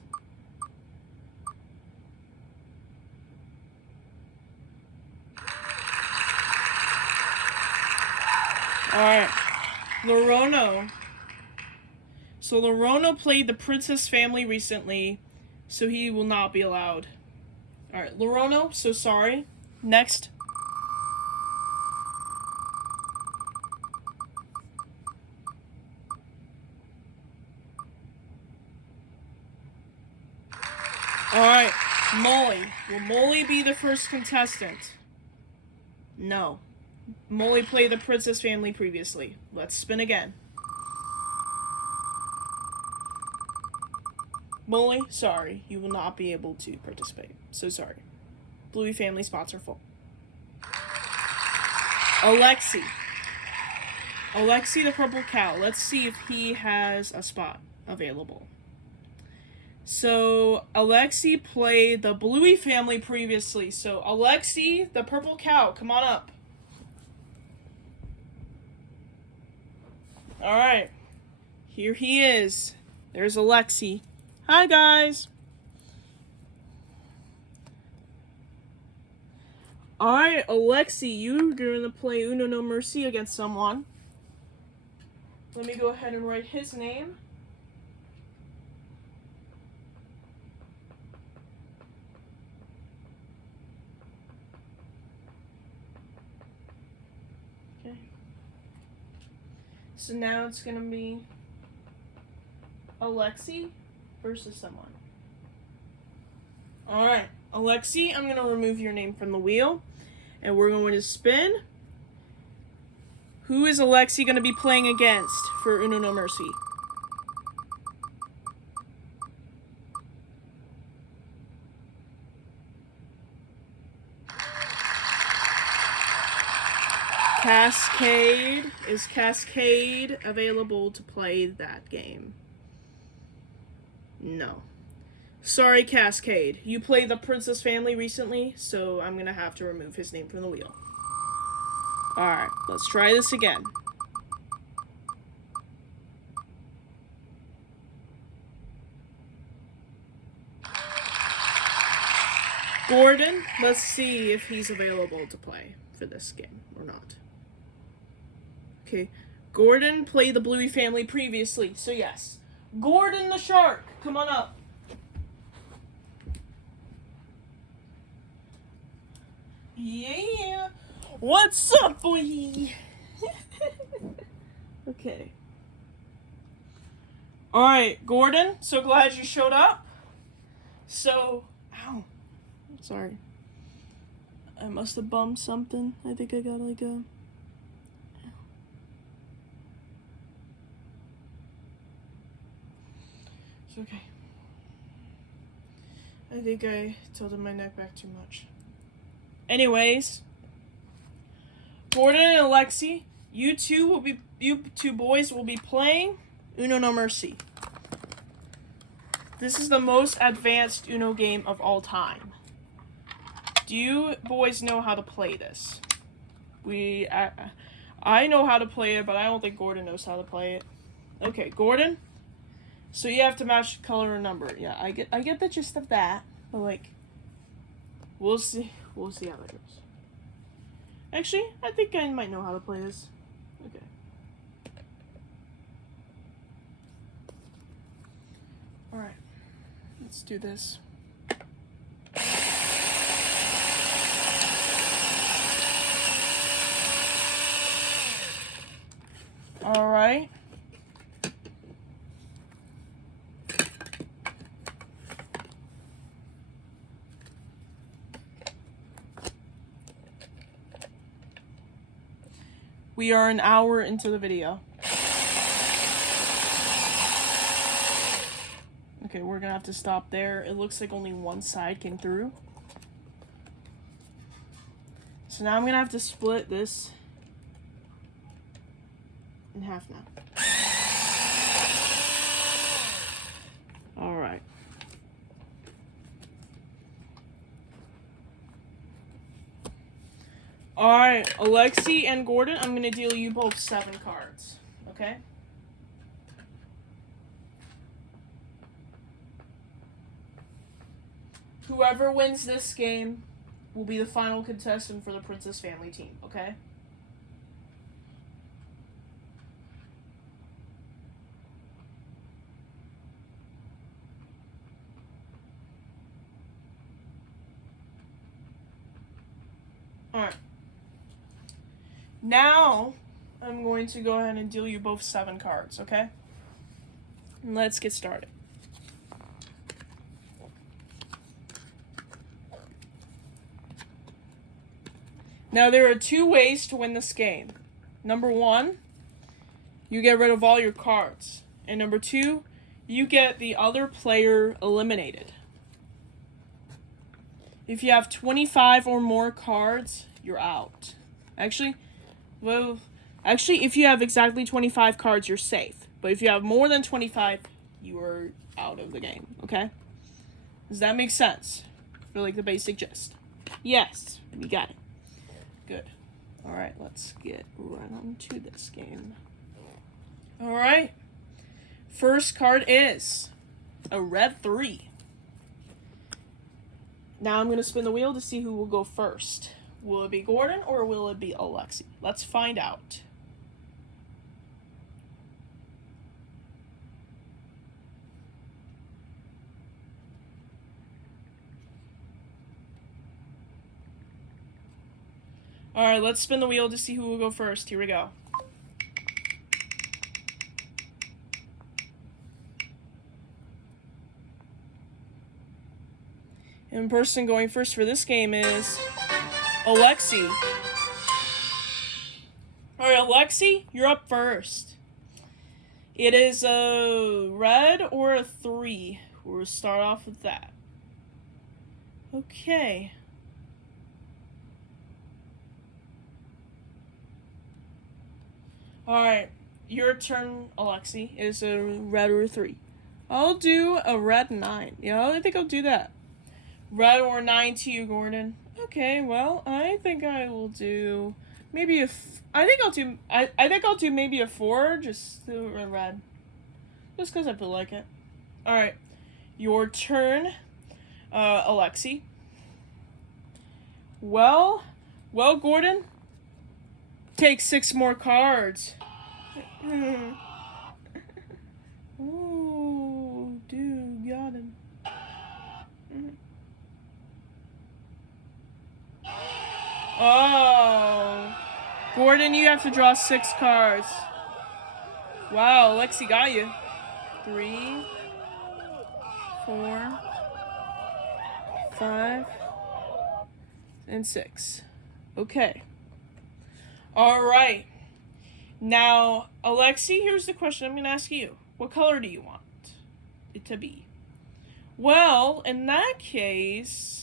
all right, Lorono. So Lorono played the Princess Family recently, so he will not be allowed. All right, Lorono, so sorry. Next. All right, Molly. Will Molly be the first contestant? No. Molly played the Princess Family previously. Let's spin again. Molly, sorry, you will not be able to participate. So sorry. Bluey Family spots are full. Alexi the Purple Cow. Let's see if he has a spot available. So, Alexi played the Bluey Family previously. So, Alexi the Purple Cow, come on up. Alright. Here he is. There's Alexi. Hi, guys. Alright, Alexi, you're going to play Uno No Mercy against someone. Let me go ahead and write his name. Okay. So now it's going to be Alexi versus someone. Alright, Alexi, I'm going to remove your name from the wheel. And we're going to spin. Who is Alexi going to be playing against for Uno No Mercy? Cascade. Is Cascade available to play that game? No. Sorry, Cascade. You played the Princess Family recently, so I'm going to have to remove his name from the wheel. Alright, let's try this again. Gordon, let's see if he's available to play for this game or not. Okay, Gordon played the Bluey Family previously, so yes. Gordon the Shark, come on up. Yeah. What's up, boy? Okay. Alright, Gordon, so glad you showed up. So, ow. Sorry. I must have bumped something. I think I got like a... It's okay. I think I tilted my neck back too much. Anyways, Gordon and Alexi, you two boys will be playing Uno No Mercy. This is the most advanced Uno game of all time. Do you boys know how to play this? I know how to play it, but I don't think Gordon knows how to play it. Okay, Gordon. So you have to match color and number. Yeah, I get the gist of that. But like, we'll see. We'll see how that goes. Actually, I think I might know how to play this. Okay. Alright. Let's do this. We are an hour into the video. Okay, we're gonna have to stop there. It looks like only one side came through. So now I'm gonna have to split this in half now. Alright. Alright, Alexi and Gordon, I'm gonna deal you both 7 cards. Okay? Whoever wins this game will be the final contestant for the Princess Family team, okay? Alright. Now, I'm going to go ahead and deal you both 7 cards, okay? And let's get started. Now, there are 2 ways to win this game. Number 1, you get rid of all your cards. And number 2, you get the other player eliminated. If you have 25 or more cards, you're out. Actually, if you have exactly 25 cards, you're safe. But if you have more than 25, you are out of the game, okay? Does that make sense? For like the basic gist? Yes, we got it. Good. Alright, let's get right on to this game. Alright. First card is a red 3. Now I'm going to spin the wheel to see who will go first. Will it be Gordon or will it be Alexi? Let's find out. Alright, let's spin the wheel to see who will go first. Here we go. And the person going first for this game is Alexi. Alright, Alexi, you're up first. It is a red or a 3. We'll start off with that. Okay. Alright, your turn, Alexi. Is a red or a 3. I'll do a red 9. Yeah, I think I'll do that. Red or 9 to you, Gordon. Okay, well, I think I will do maybe I think I'll do maybe a 4, just a red. Just because I feel like it. Alright, your turn, Alexi. Well, Gordon. Take 6 more cards. Oh, dude, got him. Oh. Gordon, you have to draw 6 cards. Wow, Alexi got you. 3, 4, 5, and 6. Okay. Alright. Now, Alexi, here's the question I'm going to ask you. What color do you want it to be? Well, in that case...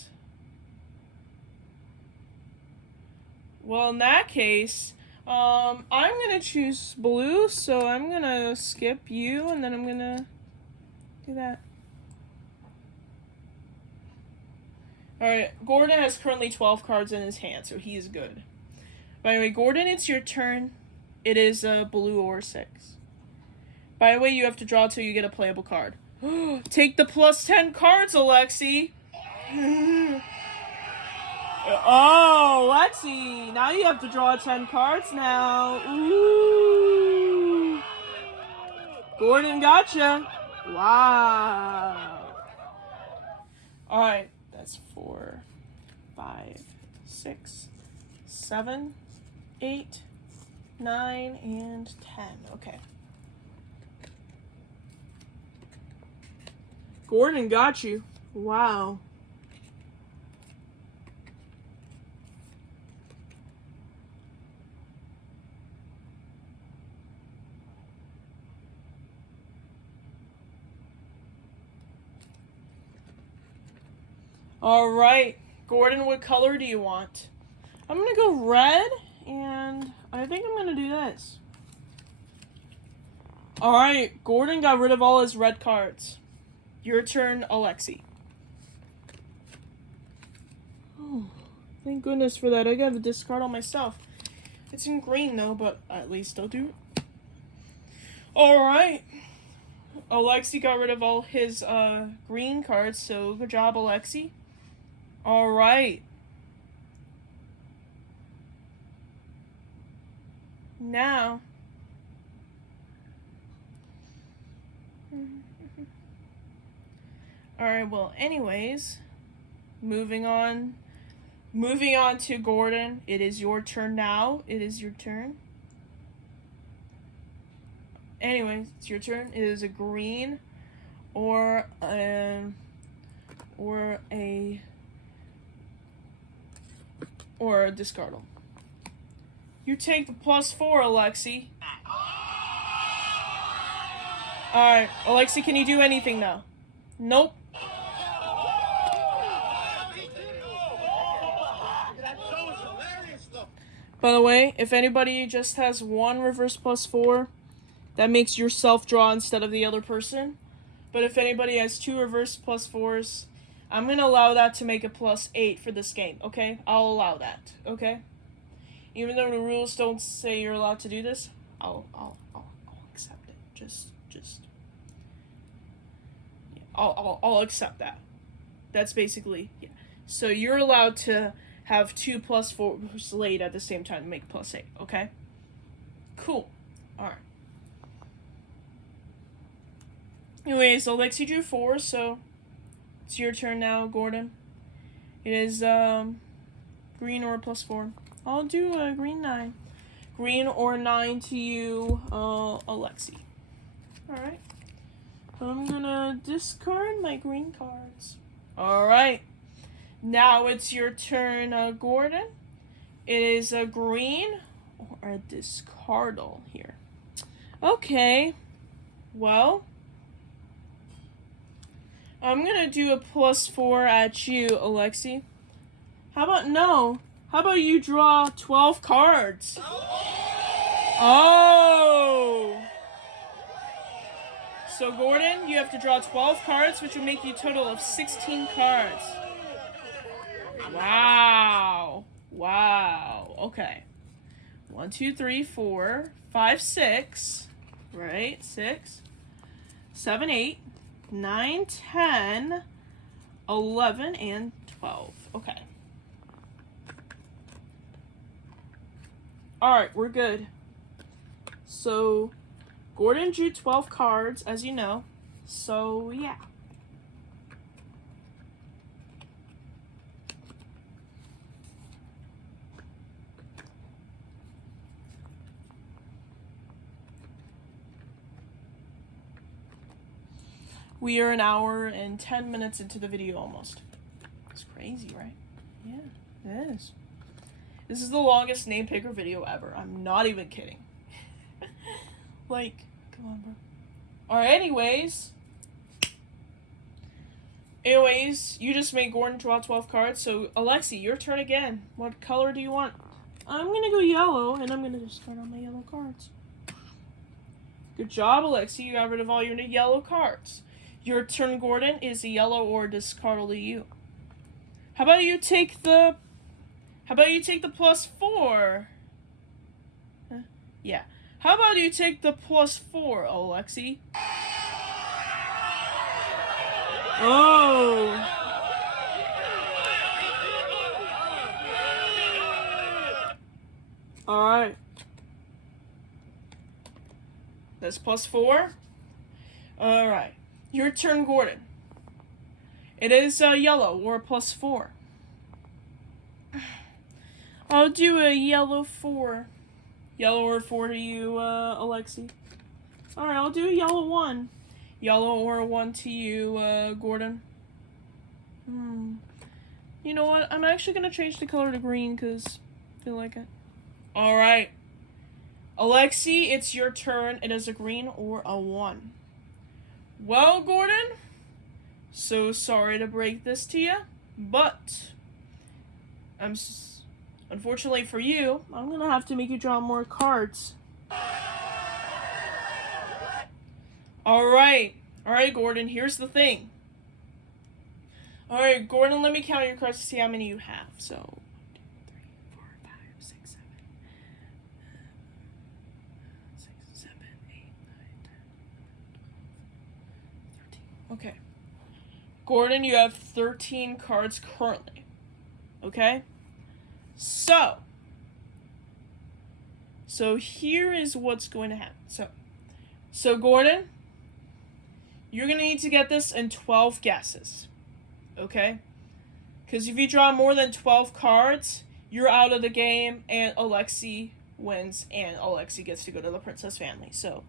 I'm going to choose blue, so I'm going to skip you, and then I'm going to do that. Alright, Gordon has currently 12 cards in his hand, so he is good. By the way, Gordon, it's your turn. It is a blue or 6. By the way, you have to draw till you get a playable card. Take the plus 10 cards, Alexi. Oh, Alexi. Now you have to draw 10 cards now. Ooh. Gordon gotcha. Wow. Alright, that's 4, 5, 6, 7, 8, 9, and 10. Okay. Gordon got you. Wow. Alright, Gordon, what color do you want? I'm gonna go red, and I think I'm gonna do this. Alright, Gordon got rid of all his red cards. Your turn, Alexi. Oh, thank goodness for that. I gotta discard all my stuff. It's in green though, but at least I'll do it. Alright. Alexi got rid of all his green cards, so good job, Alexi. Alright. Now. Alright, well, anyways, moving on to Gordon. It is your turn now. It is your turn. Anyways, it's your turn. It is a green or a discardal. You take the +4, Alexi. Alright, Alexi, can you do anything now? Nope. By the way, if anybody just has one reverse +4, that makes yourself draw instead of the other person. But if anybody has two reverse +4s, I'm going to allow that to make a +8 for this game, okay? I'll allow that, okay? Even though the rules don't say you're allowed to do this, I'll accept it. Yeah, I'll accept that. That's basically, yeah. So you're allowed to have two +4s laid at the same time to make +8, okay? Cool. Alright. Anyways, Alexi drew 4, so it's your turn now, Gordon. It is green or +4. I'll do a green 9. Green or 9 to you, Alexi. Alright. I'm gonna discard my green cards. Alright. Now it's your turn, Gordon. It is a green or a discardal here. Okay. Well, I'm gonna do a +4 at you, Alexi. How about no? How about you draw 12 cards? Oh! So Gordon, you have to draw 12 cards, which would make you a total of 16 cards. Wow. Wow. Okay. 1, 2, 3, 4, 5, 6. Right? 6, 7, 8, 9, 10, 11, and 12. Okay. Alright, we're good. So, Gordon drew 12 cards, as you know. So, yeah. We are an hour and 10 minutes into the video almost. It's crazy, right? Yeah, it is. This is the longest name picker video ever. I'm not even kidding. Like, come on, bro. Alright, anyways, you just made Gordon draw 12 cards, so Alexi, your turn again. What color do you want? I'm gonna go yellow, and I'm gonna discard all my yellow cards. Good job, Alexi. You got rid of all your yellow cards. Your turn, Gordon, is a yellow or discardal to you. How about you take the +4? Huh? Yeah. How about you take the +4, Alexi? Oh. Alright. That's +4. Alright. Your turn, Gordon. It is yellow or +4. I'll do a yellow 4. Yellow or 4 to you, Alexi. Alright, I'll do a yellow 1. Yellow or 1 to you, Gordon. You know what? I'm actually going to change the color to green because I feel like it. Alright. Alexi, it's your turn. It is a green or a 1. Well, Gordon, so sorry to break this to you, But unfortunately for you, I'm gonna have to make you draw more cards. All right, Gordon. Here's the thing. All right, Gordon. Let me count your cards to see how many you have. So, 1, 2, 3, 4, 5, 6, 7, 6, 7, 8, 9, 10, 12, 13. Okay. Gordon, you have 13 cards currently. Okay? So here is what's going to happen. So Gordon, you're going to need to get this in 12 guesses. Okay? Because if you draw more than 12 cards, you're out of the game and Alexi wins and Alexi gets to go to the princess family. So,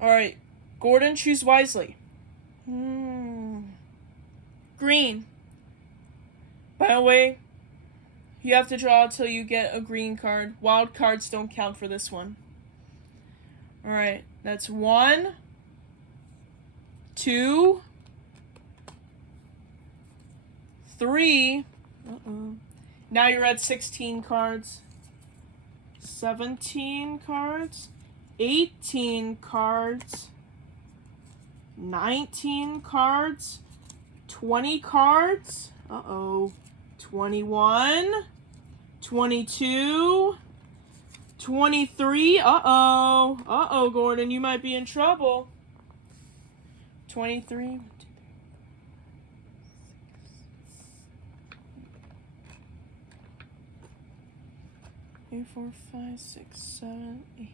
alright, Gordon, choose wisely. Green. By the way, you have to draw till you get a green card. Wild cards don't count for this one. Alright, that's 1, 2, 3. Now you're at 16 cards. 17 cards. 18 cards. 19 cards. 20 cards. 21. 22. 23. Gordon, you might be in trouble. 23. 3, 4, 5, 6, 7, 8, 9.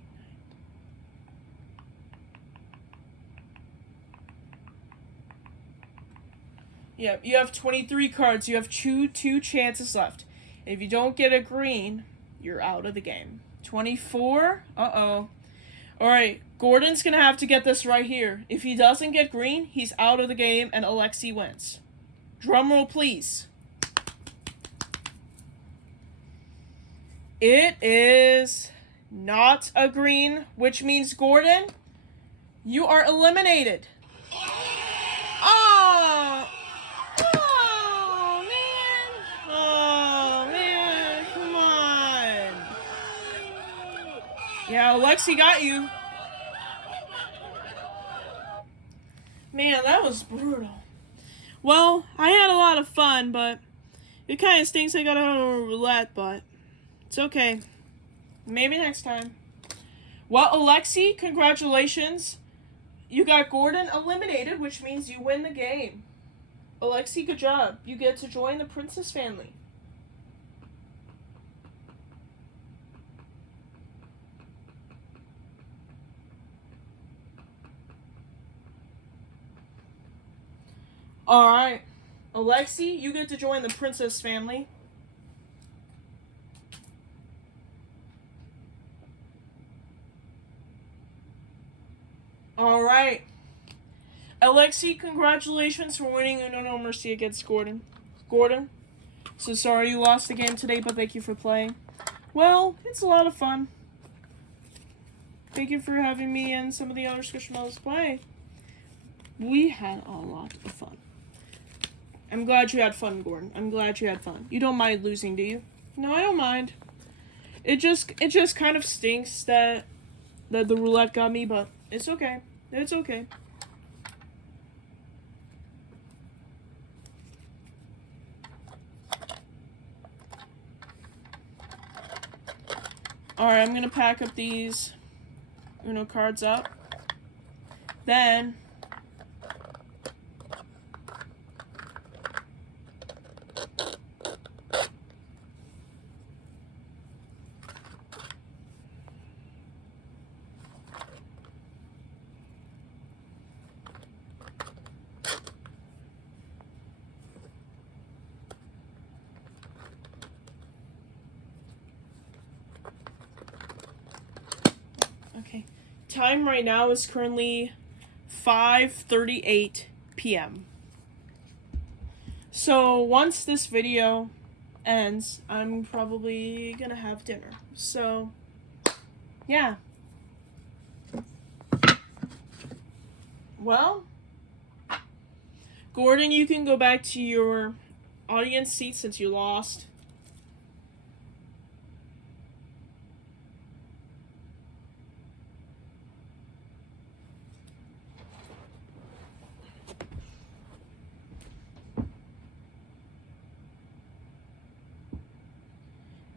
Yeah, you have 23 cards. You have two chances left. If you don't get a green, you're out of the game. 24. Alright, Gordon's gonna have to get this right here. If he doesn't get green, he's out of the game and Alexi wins. Drumroll, please. It is not a green, which means, Gordon, you are eliminated. Oh, man, come on. Yeah, Alexi got you. Man, that was brutal. Well, I had a lot of fun, but it kind of stinks I got out of a roulette, but it's okay. Maybe next time. Well, Alexi, congratulations. You got Gordon eliminated, which means you win the game. Alexi, good job. You get to join the princess family. Alright. Alexi, you get to join the princess family. Alright. Alexi, congratulations for winning Uno No Mercy against Gordon. Gordon, so sorry you lost the game today, but thank you for playing. Well, it's a lot of fun. Thank you for having me and some of the other SquishMallows play. We had a lot of fun. I'm glad you had fun, Gordon. I'm glad you had fun. You don't mind losing, do you? No, I don't mind. It just kind of stinks that the roulette got me, but it's okay. It's okay. Alright, I'm gonna pack up these Uno cards up. Then time right now is currently 5:38 p.m. So once this video ends, I'm probably gonna have dinner. So yeah. Well, Gordon, you can go back to your audience seat since you lost.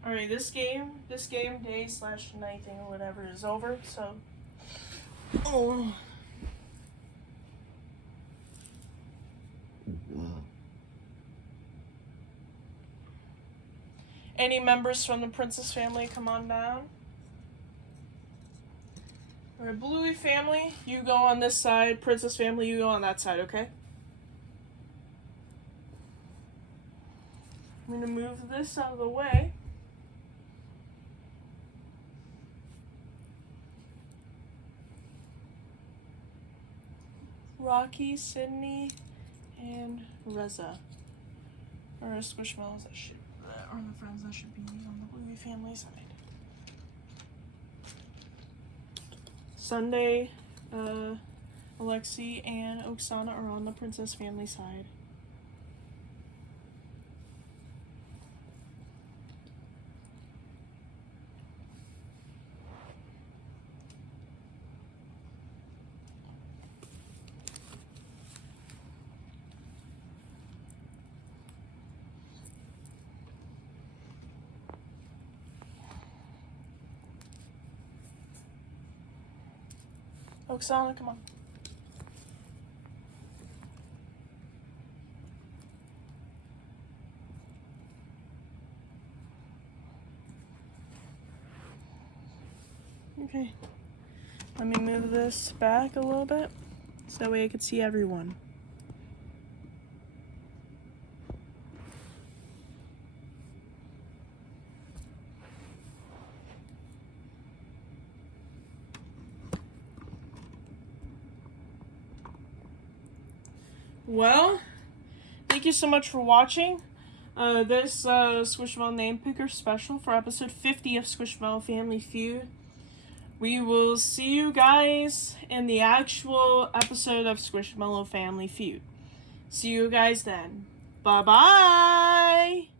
Alright, this game day / night thing or whatever is over, so. Oh. Any members from the Princess family, come on down. Alright, Bluey family, you go on this side. Princess family, you go on that side, okay? I'm gonna move this out of the way. Rocky, Sydney, and Reza are SquishMallows that are the friends that should be on the Bluey family side. Sunday, Alexi and Oksana are on the Princess family side. Oksana, come on. Okay. Let me move this back a little bit so that way I can see everyone. Well, thank you so much for watching this SquishMallow Name Picker special for episode 50 of SquishMallow Family Feud. We will see you guys in the actual episode of SquishMallow Family Feud. See you guys then. Bye-bye!